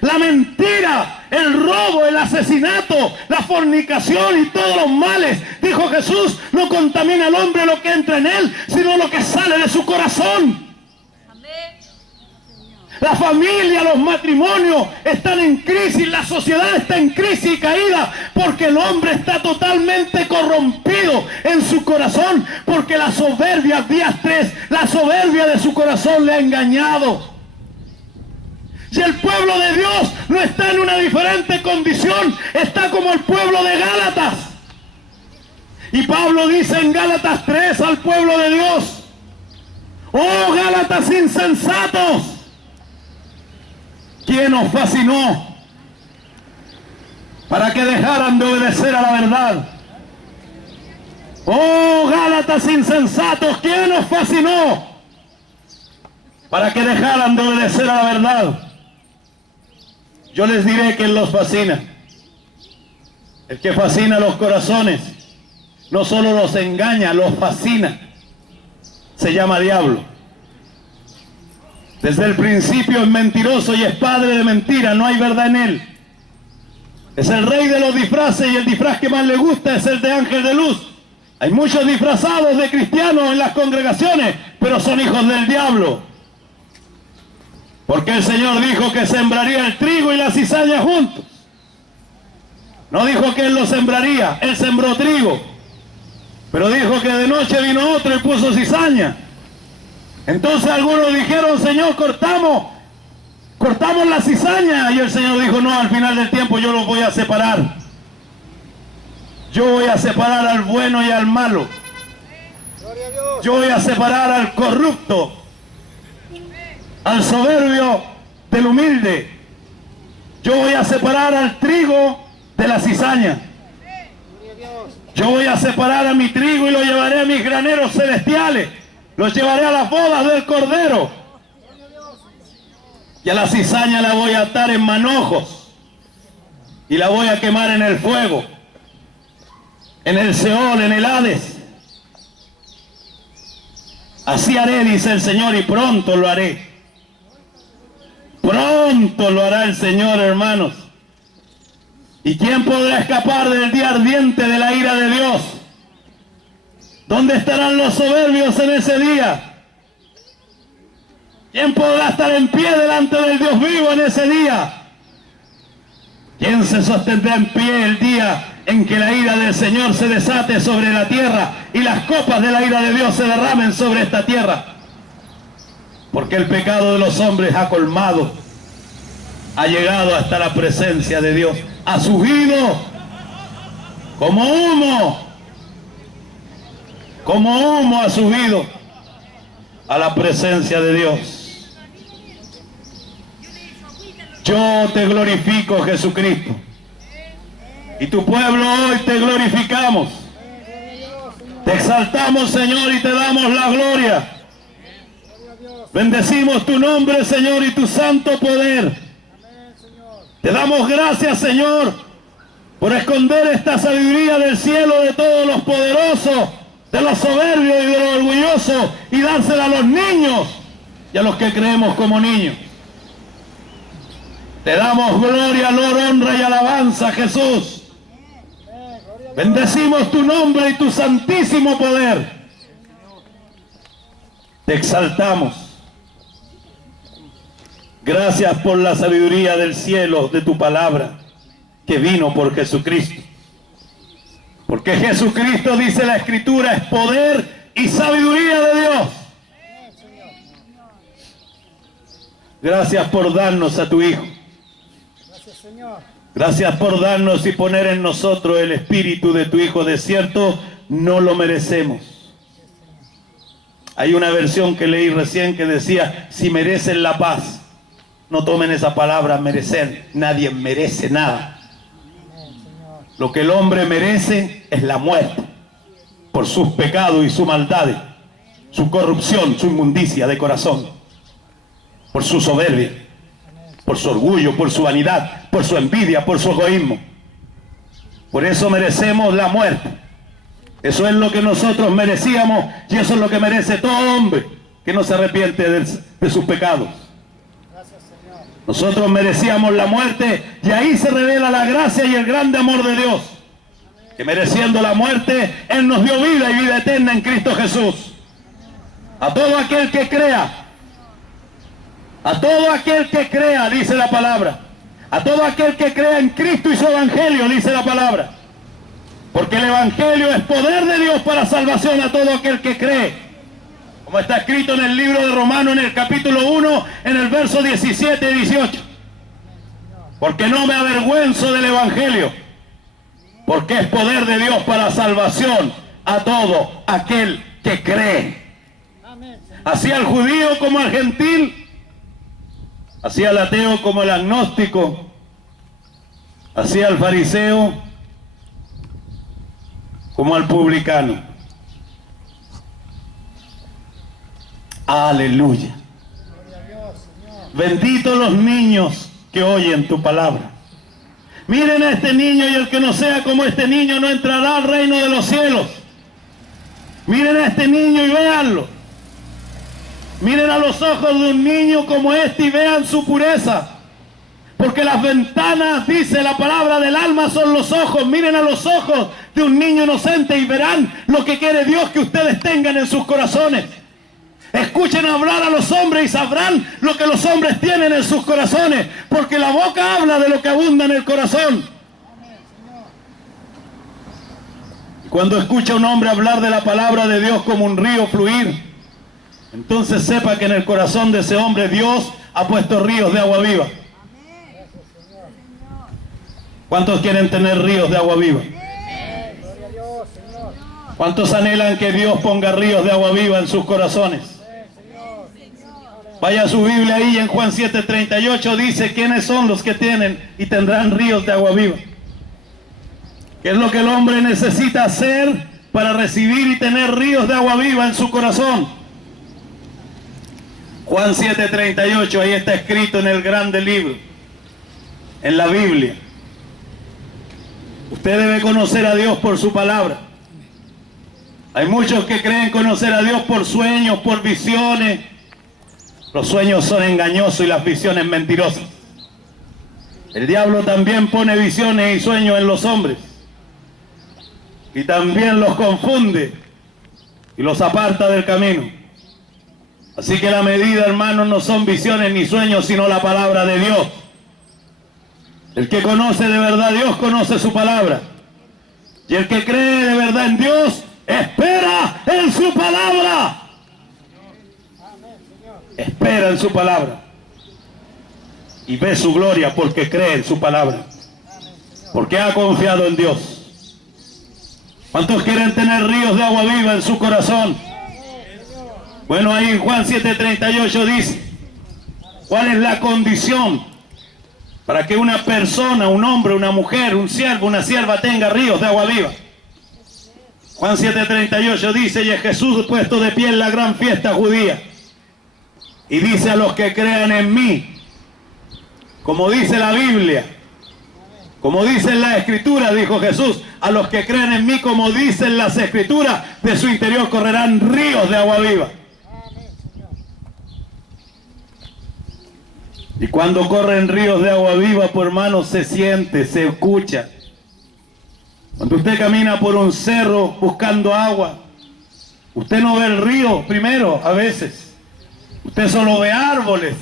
la mentira, el robo, el asesinato, la fornicación y todos los males. Dijo Jesús: no contamina al hombre lo que entra en él, sino lo que sale de su corazón. La familia, los matrimonios están en crisis, la sociedad está en crisis y caída, porque el hombre está totalmente corrompido en su corazón, porque la soberbia, días 3, la soberbia de su corazón le ha engañado. Y el pueblo de Dios no está en una diferente condición, está como el pueblo de Gálatas. Y Pablo dice en Gálatas 3 al pueblo de Dios: oh Gálatas insensatos, ¿quién os fascinó para que dejaran de obedecer a la verdad? Oh Gálatas insensatos, ¿quién os fascinó para que dejaran de obedecer a la verdad? Yo les diré quién los fascina. El que fascina los corazones no solo los engaña, los fascina. Se llama diablo. Desde el principio es mentiroso y es padre de mentira, no hay verdad en él. Es el rey de los disfraces y el disfraz que más le gusta es el de ángel de luz. Hay muchos disfrazados de cristianos en las congregaciones, pero son hijos del diablo. Porque el Señor dijo que sembraría el trigo y la cizaña juntos. No dijo que Él lo sembraría, Él sembró trigo. Pero dijo que de noche vino otro y puso cizaña. Entonces algunos dijeron: Señor, cortamos la cizaña. Y el Señor dijo: no, al final del tiempo yo los voy a separar. Yo voy a separar al bueno y al malo. Yo voy a separar al corrupto, al soberbio del humilde. Yo voy a separar al trigo de la cizaña. Yo voy a separar a mi trigo y lo llevaré a mis graneros celestiales. Los llevaré a las bodas del Cordero. Y a la cizaña la voy a atar en manojos y la voy a quemar en el fuego, en el Seol, en el Hades. Así haré, dice el Señor, y pronto lo haré. Pronto lo hará el Señor, hermanos. ¿Y quién podrá escapar del día ardiente de la ira de Dios? ¿Dónde estarán los soberbios en ese día? ¿Quién podrá estar en pie delante del Dios vivo en ese día? ¿Quién se sostendrá en pie el día en que la ira del Señor se desate sobre la tierra y las copas de la ira de Dios se derramen sobre esta tierra? Porque el pecado de los hombres ha colmado, ha llegado hasta la presencia de Dios, ha subido como humo ha subido a la presencia de Dios. Yo te glorifico, Jesucristo, y tu pueblo hoy te glorificamos, te exaltamos, Señor, y te damos la gloria. Bendecimos tu nombre, Señor, y tu santo poder. Te damos gracias, Señor, por esconder esta sabiduría del cielo de todos los poderosos, de los soberbios y de los orgullosos, y dársela a los niños y a los que creemos como niños. Te damos gloria, honor, honra y alabanza, Jesús. Bendecimos tu nombre y tu santísimo poder. Te exaltamos. Gracias por la sabiduría del cielo de tu palabra, que vino por Jesucristo. Porque Jesucristo, dice la Escritura, es poder y sabiduría de Dios. Gracias por darnos a tu Hijo. Gracias por darnos y poner en nosotros el espíritu de tu Hijo. De cierto, no lo merecemos. Hay una versión que leí recién que decía, si merecen la paz. No tomen esa palabra, merecer. Nadie merece nada. Lo que el hombre merece es la muerte, por sus pecados y sus maldades, su corrupción, su inmundicia de corazón, por su soberbia, por su orgullo, por su vanidad, por su envidia, por su egoísmo. Por eso merecemos la muerte. Eso es lo que nosotros merecíamos, y eso es lo que merece todo hombre que no se arrepiente de sus pecados. Nosotros merecíamos la muerte, y ahí se revela la gracia y el grande amor de Dios, que mereciendo la muerte, Él nos dio vida y vida eterna en Cristo Jesús. A todo aquel que crea, a todo aquel que crea, dice la palabra, a todo aquel que crea en Cristo y su evangelio, dice la palabra, porque el evangelio es poder de Dios para salvación a todo aquel que cree. Como está escrito en el libro de Romanos, en el capítulo 1, en el verso 17 y 18. Porque no me avergüenzo del evangelio, porque es poder de Dios para salvación a todo aquel que cree. Así al judío como al gentil, así al ateo como al agnóstico, así al fariseo como al publicano. Aleluya. Benditos los niños que oyen tu palabra. Miren a este niño, y el que no sea como este niño no entrará al reino de los cielos. Miren a este niño y véanlo. Miren a los ojos de un niño como este y vean su pureza. Porque las ventanas, dice la palabra, del alma son los ojos. Miren a los ojos de un niño inocente y verán lo que quiere Dios que ustedes tengan en sus corazones. Escuchen hablar a los hombres y sabrán lo que los hombres tienen en sus corazones, porque la boca habla de lo que abunda en el corazón. Cuando escucha un hombre hablar de la palabra de Dios como un río fluir, entonces sepa que en el corazón de ese hombre Dios ha puesto ríos de agua viva. ¿Cuántos quieren tener ríos de agua viva? ¿Cuántos anhelan que Dios ponga ríos de agua viva en sus corazones? Vaya a su Biblia ahí, en Juan 7:38 dice quiénes son los que tienen y tendrán ríos de agua viva. ¿Qué es lo que el hombre necesita hacer para recibir y tener ríos de agua viva en su corazón? Juan 7:38, ahí está escrito en el grande libro, en la Biblia. Usted debe conocer a Dios por su palabra. Hay muchos que creen conocer a Dios por sueños, por visiones. Los sueños son engañosos y las visiones mentirosas. El diablo también pone visiones y sueños en los hombres. Y también los confunde y los aparta del camino. Así que la medida, hermanos, no son visiones ni sueños, sino la palabra de Dios. El que conoce de verdad a Dios, conoce su palabra. Y el que cree de verdad en Dios, espera en su palabra. Espera en su palabra. Y ve su gloria porque cree en su palabra. Porque ha confiado en Dios. ¿Cuántos quieren tener ríos de agua viva en su corazón? Bueno, ahí en Juan 7:38 dice, ¿cuál es la condición para que una persona, un hombre, una mujer, un siervo, una sierva tenga ríos de agua viva? Juan 7:38 dice, y es Jesús puesto de pie en la gran fiesta judía. Y dice a los que crean en mí, como dice la Biblia, como dice la Escritura, dijo Jesús, a los que crean en mí, como dicen las Escrituras, de su interior correrán ríos de agua viva. Y cuando corren ríos de agua viva, por hermano, se siente, se escucha. Cuando usted camina por un cerro buscando agua, usted no ve el río primero, a veces. Usted solo ve árboles,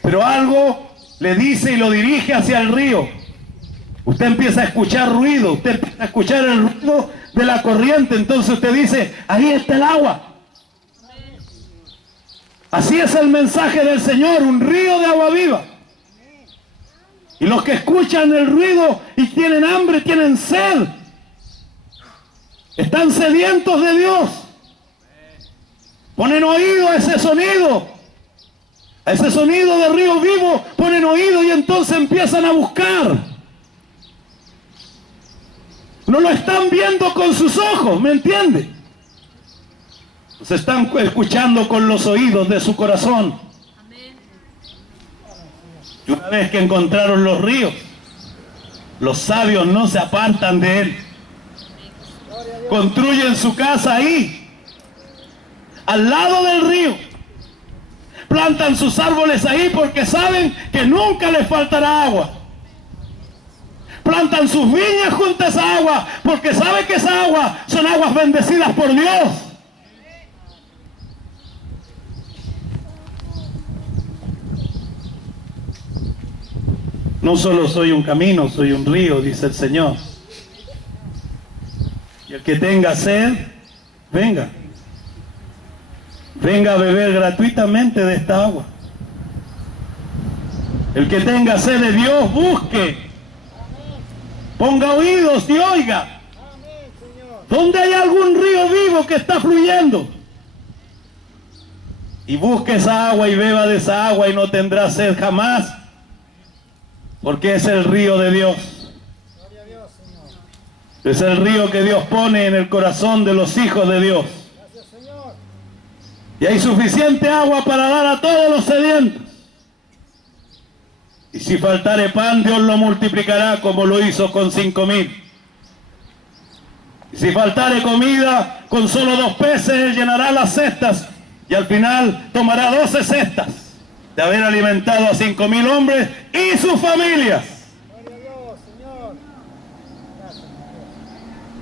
pero algo le dice y lo dirige hacia el río. Usted empieza a escuchar ruido, usted empieza a escuchar el ruido de la corriente, entonces usted dice, ahí está el agua. Así es el mensaje del Señor, un río de agua viva. Y los que escuchan el ruido y tienen hambre, tienen sed, están sedientos de Dios. Ponen oído a ese sonido de río vivo, ponen oído y entonces empiezan a buscar. No lo están viendo con sus ojos, ¿me entiende? Se están escuchando con los oídos de su corazón. Y una vez que encontraron los ríos, los sabios no se apartan de él. Construyen su casa ahí, al lado del río. Plantan sus árboles ahí porque saben que nunca les faltará agua. Plantan sus viñas junto a esa agua porque saben que esa agua son aguas bendecidas por Dios. No solo soy un camino, soy un río, dice el Señor. Y el que tenga sed, venga. Venga a beber gratuitamente de esta agua. El que tenga sed de Dios, busque. Ponga oídos y oiga. ¿Dónde hay algún río vivo que está fluyendo? Y busque esa agua y beba de esa agua y no tendrá sed jamás. Porque es el río de Dios. Es el río que Dios pone en el corazón de los hijos de Dios. Y hay suficiente agua para dar a todos los sedientos. Y si faltare pan, Dios lo multiplicará como lo hizo con 5,000. Y si faltare comida, con solo 2 peces, Él llenará las cestas. Y al final tomará 12 cestas de haber alimentado a 5,000 hombres y sus familias.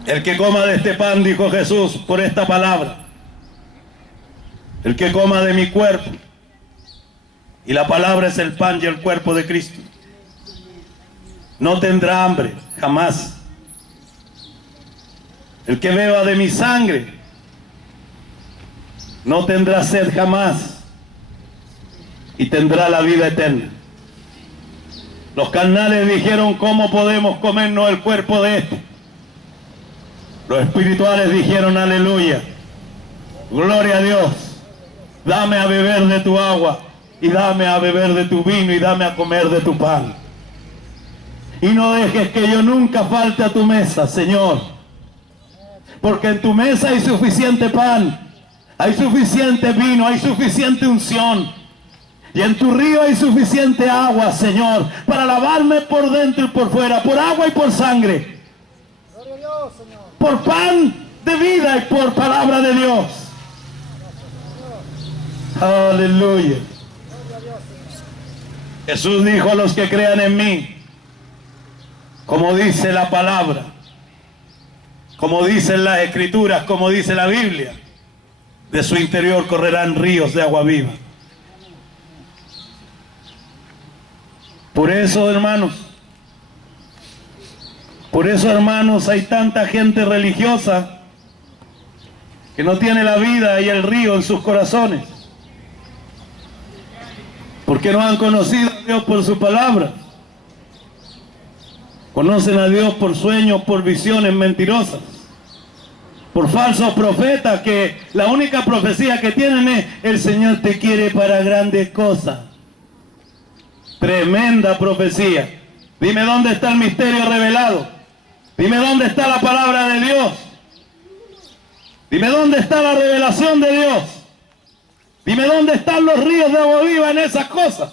El que coma de este pan, dijo Jesús, por esta palabra. El que coma de mi cuerpo. Y la palabra es el pan y el cuerpo de Cristo. No tendrá hambre, jamás. El que beba de mi sangre. No tendrá sed jamás. Y tendrá la vida eterna. Los carnales dijeron, ¿cómo podemos comernos el cuerpo de este? Los espirituales dijeron, aleluya. Gloria a Dios. Dame a beber de tu agua. Y dame a beber de tu vino. Y dame a comer de tu pan. Y no dejes que yo nunca falte a tu mesa, Señor. Porque en tu mesa hay suficiente pan. Hay suficiente vino. Hay suficiente unción. Y en tu río hay suficiente agua, Señor, para lavarme por dentro y por fuera, por agua y por sangre. Por pan de vida y por palabra de Dios. Aleluya. Jesús dijo a los que crean en mí, como dice la palabra, como dicen las escrituras, como dice la Biblia, de su interior correrán ríos de agua viva. Por eso, hermanos, hay tanta gente religiosa que no tiene la vida y el río en sus corazones, porque no han conocido a Dios por su palabra. Conocen a Dios por sueños, por visiones mentirosas, por falsos profetas que la única profecía que tienen es: el Señor te quiere para grandes cosas. Tremenda profecía. Dime dónde está el misterio revelado. Dime dónde está la palabra de Dios. Dime dónde está la revelación de Dios. Dime dónde están los ríos de agua viva en esas cosas.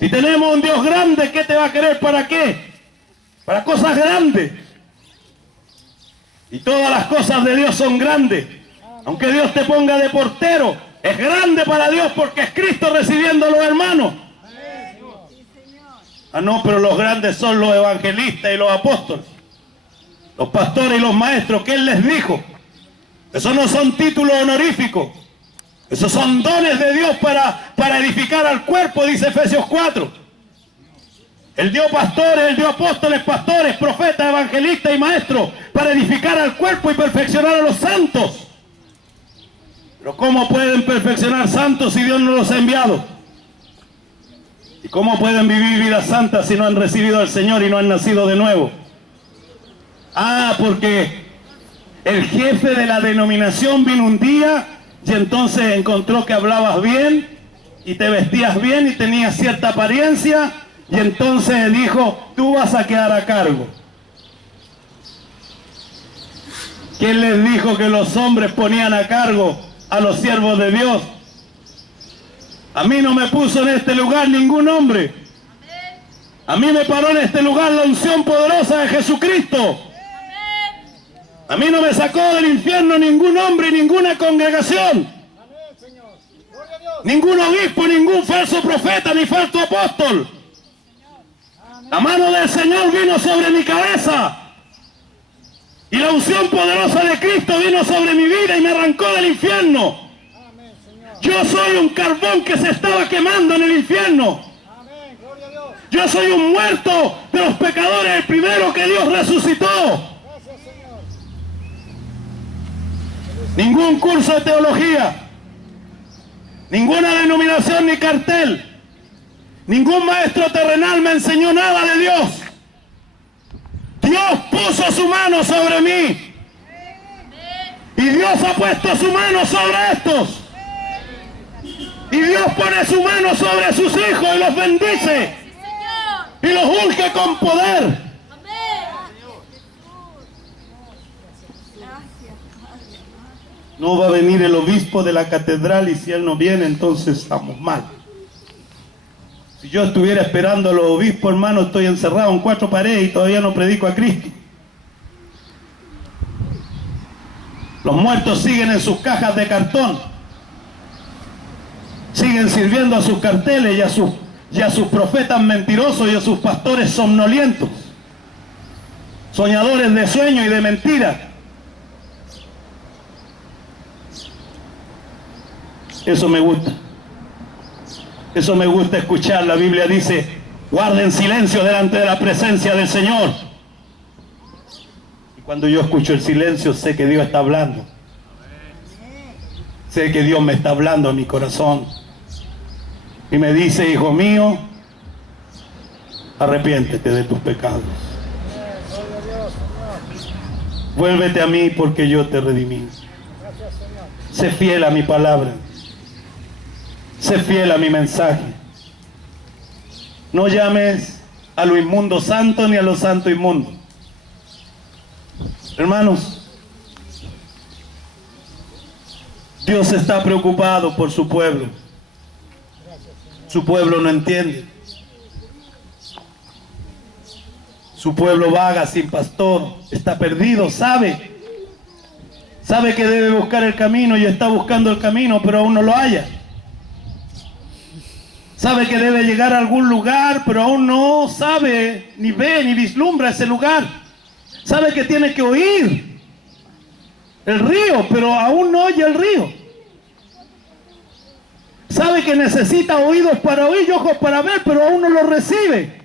Si tenemos un Dios grande, ¿qué te va a querer para qué? Para cosas grandes. Y todas las cosas de Dios son grandes. Aunque Dios te ponga de portero, es grande para Dios porque es Cristo recibiendo a los hermanos. Ah, no, pero los grandes son los evangelistas y los apóstoles, los pastores y los maestros. ¿Qué Él les dijo? Esos no son títulos honoríficos. Esos son dones de Dios para edificar al cuerpo, dice Efesios 4. Él dio pastores, Él dio apóstoles, pastores, profetas, evangelistas y maestros para edificar al cuerpo y perfeccionar a los santos. Pero ¿cómo pueden perfeccionar santos si Dios no los ha enviado? ¿Y cómo pueden vivir vidas santas si no han recibido al Señor y no han nacido de nuevo? Ah, porque el jefe de la denominación vino un día y entonces encontró que hablabas bien y te vestías bien y tenías cierta apariencia, y entonces dijo: tú vas a quedar a cargo. ¿Quién les dijo que los hombres ponían a cargo a los siervos de Dios? A mí no me puso en este lugar ningún hombre. A mí me paró en este lugar la unción poderosa de Jesucristo. A mí no me sacó del infierno ningún hombre y ninguna congregación. Ningún obispo, ningún falso profeta, ni falso apóstol. La mano del Señor vino sobre mi cabeza. Y la unción poderosa de Cristo vino sobre mi vida y me arrancó del infierno. Yo soy un carbón que se estaba quemando en el infierno. Yo soy un muerto de los pecadores, el primero que Dios resucitó. Ningún curso de teología, ninguna denominación ni cartel, ningún maestro terrenal me enseñó nada de Dios. Dios puso su mano sobre mí. Y Dios ha puesto su mano sobre estos. Y Dios pone su mano sobre sus hijos y los bendice. Y los unge con poder. No va a venir el obispo de la catedral y si él no viene, entonces estamos mal. Si yo estuviera esperando a los obispos, hermano, estoy encerrado en 4 paredes y todavía no predico a Cristo. Los muertos siguen en sus cajas de cartón. Siguen sirviendo a sus carteles y a sus profetas mentirosos y a sus pastores somnolientos, soñadores de sueño y de mentira. Eso me gusta. Eso me gusta escuchar. La Biblia dice: guarden silencio delante de la presencia del Señor. Y cuando yo escucho el silencio, sé que Dios está hablando. Sé que Dios me está hablando a mi corazón. Y me dice: hijo mío, arrepiéntete de tus pecados. Vuélvete a mí porque yo te redimí. Sé fiel a mi palabra. Sé fiel a mi mensaje. No llames a lo inmundo santo ni a lo santo inmundo. Hermanos, Dios está preocupado por su pueblo. Su pueblo no entiende. Su pueblo vaga sin pastor, está perdido, sabe, Sabe que debe buscar el camino y está buscando el camino, pero aún no lo halla. Sabe que debe llegar a algún lugar, pero aún no sabe, ni ve, ni vislumbra ese lugar. Sabe que tiene que oír el río, pero aún no oye el río. Sabe que necesita oídos para oír y ojos para ver, pero aún no lo recibe.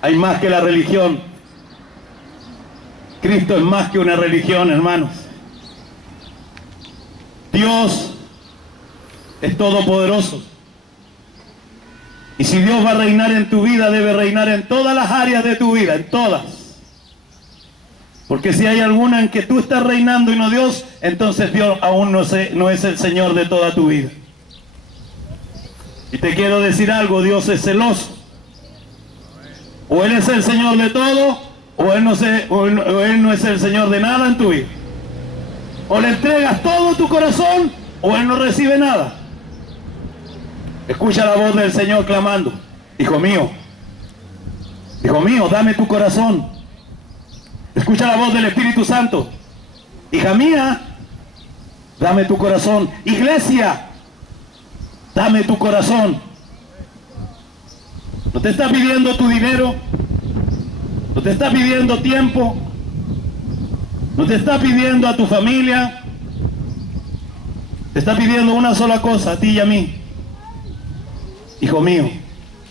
Hay más que la religión. Cristo es más que una religión, hermanos. Dios es todopoderoso. Y si Dios va a reinar en tu vida, debe reinar en todas las áreas de tu vida, en todas. Porque si hay alguna en que tú estás reinando y no Dios, entonces Dios aún no es el Señor de toda tu vida. Y te quiero decir algo, Dios es celoso. O Él es el Señor de todo, o Él no es el Señor de nada en tu vida. O le entregas todo tu corazón, o Él no recibe nada. Escucha la voz del Señor clamando: hijo mío, dame tu corazón. Escucha la voz del Espíritu Santo: hija mía, dame tu corazón. Iglesia, dame tu corazón. No te está pidiendo tu dinero, no te está pidiendo tiempo, no te está pidiendo a tu familia, te está pidiendo una sola cosa, a ti y a mí. Hijo mío,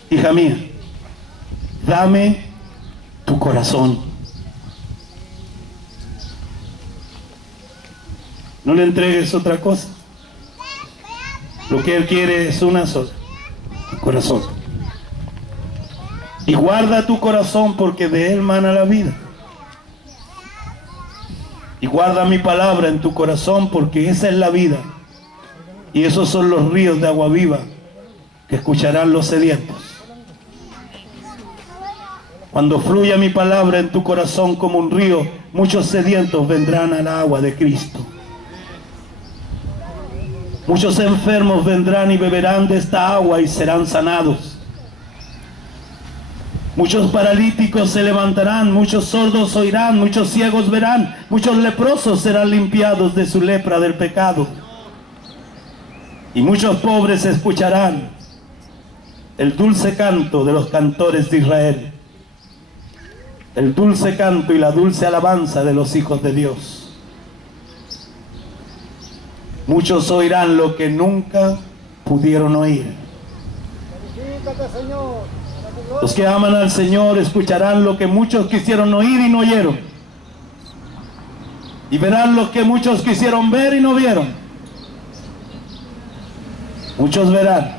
hija mía, dame tu corazón. No le entregues otra cosa. Lo que Él quiere es una sola: tu corazón. Y guarda tu corazón, porque de él mana la vida. Y guarda mi palabra en tu corazón, porque esa es la vida. Y esos son los ríos de agua viva que escucharán los sedientos. Cuando fluya mi palabra en tu corazón como un río, muchos sedientos vendrán al agua de Cristo. Muchos enfermos vendrán y beberán de esta agua y serán sanados. Muchos paralíticos se levantarán, muchos sordos oirán, muchos ciegos verán, muchos leprosos serán limpiados de su lepra del pecado. Y muchos pobres escucharán el dulce canto de los cantores de Israel, el dulce canto y la dulce alabanza de los hijos de Dios. Muchos oirán lo que nunca pudieron oír. Los que aman al Señor escucharán lo que muchos quisieron oír y no oyeron. Y verán lo que muchos quisieron ver y no vieron. Muchos verán.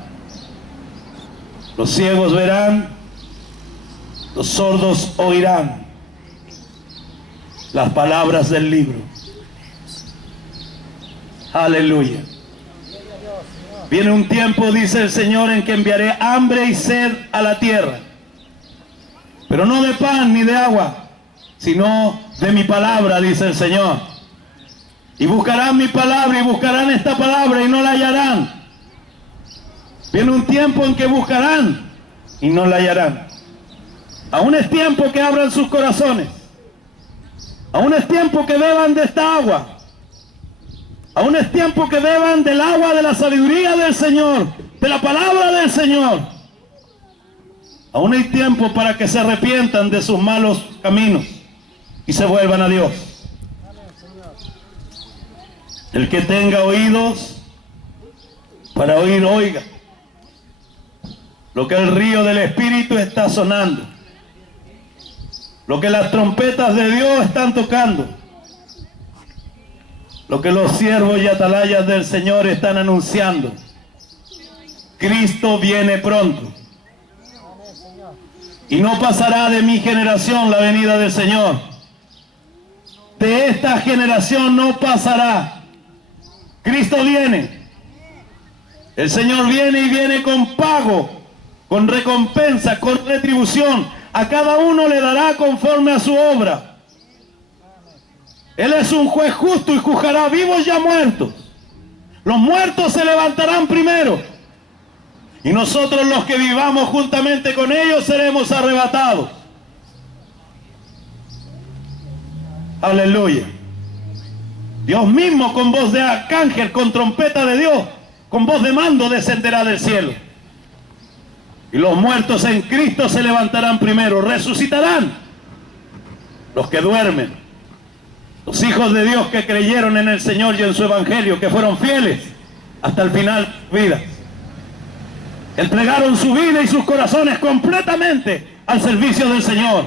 Los ciegos verán. Los sordos oirán las palabras del libro. Aleluya. Viene un tiempo, dice el Señor, en que enviaré hambre y sed a la tierra, pero no de pan ni de agua, sino de mi palabra, dice el Señor. Y buscarán mi palabra y buscarán esta palabra y no la hallarán. Viene un tiempo en que buscarán y no la hallarán. Aún es tiempo que abran sus corazones. Aún es tiempo que beban de esta agua. Aún es tiempo que beban del agua de la sabiduría del Señor, de la palabra del Señor. Aún hay tiempo para que se arrepientan de sus malos caminos y se vuelvan a Dios. El que tenga oídos para oír, oiga lo que el río del Espíritu está sonando, lo que las trompetas de Dios están tocando, lo que los siervos y atalayas del Señor están anunciando. Cristo viene pronto. Y no pasará de mi generación la venida del Señor. De esta generación no pasará. Cristo viene. El Señor viene y viene con pago, con recompensa, con retribución. A cada uno le dará conforme a su obra. Él es un juez justo y juzgará vivos y a muertos. Los muertos se levantarán primero, y nosotros los que vivamos juntamente con ellos seremos arrebatados. Aleluya. Dios mismo con voz de arcángel, con trompeta de Dios, con voz de mando descenderá del cielo. Y los muertos en Cristo se levantarán primero, resucitarán los que duermen, los hijos de Dios que creyeron en el Señor y en su evangelio, que fueron fieles hasta el final de su vida. Entregaron su vida y sus corazones completamente al servicio del Señor,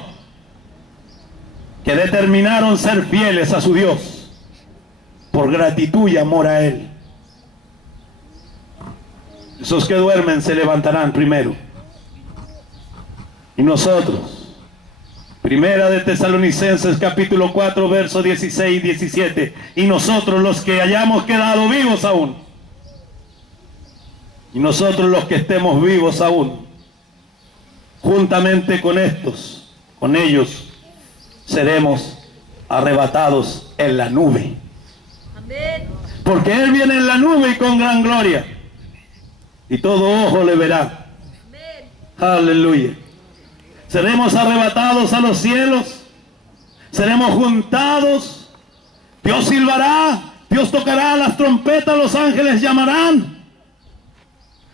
que determinaron ser fieles a su Dios por gratitud y amor a Él. Esos que duermen se levantarán primero. Y nosotros, Primera de Tesalonicenses capítulo 4 versos 16 y 17, y nosotros los que hayamos quedado vivos aún, y nosotros los que estemos vivos aún, juntamente con estos, con ellos, seremos arrebatados en la nube. Amén. Porque Él viene en la nube y con gran gloria, y todo ojo le verá. Amén. Aleluya. Seremos arrebatados a los cielos, seremos juntados, Dios silbará, Dios tocará las trompetas, los ángeles llamarán,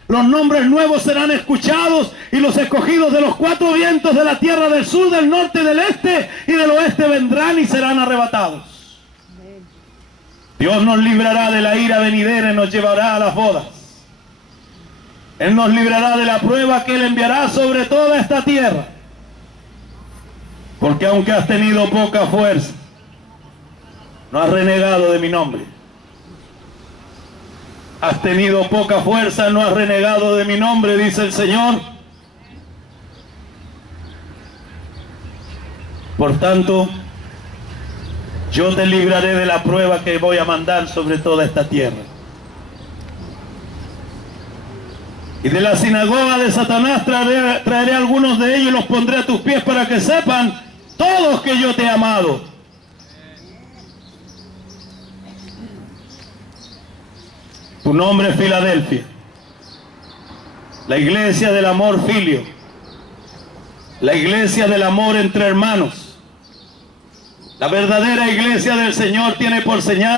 los nombres nuevos serán escuchados y los escogidos de los cuatro vientos de la tierra, del sur, del norte, del este y del oeste vendrán y serán arrebatados. Dios nos librará de la ira venidera y nos llevará a las bodas. Él nos librará de la prueba que Él enviará sobre toda esta tierra. Porque aunque has tenido poca fuerza, no has renegado de mi nombre. Has tenido poca fuerza, no has renegado de mi nombre, dice el Señor. Por tanto, yo te libraré de la prueba que voy a mandar sobre toda esta tierra. Y de la sinagoga de Satanás traeré algunos de ellos y los pondré a tus pies para que sepan todos que yo te he amado. Tu nombre es Filadelfia, la iglesia del amor filio, la iglesia del amor entre hermanos. La verdadera iglesia del Señor tiene por señal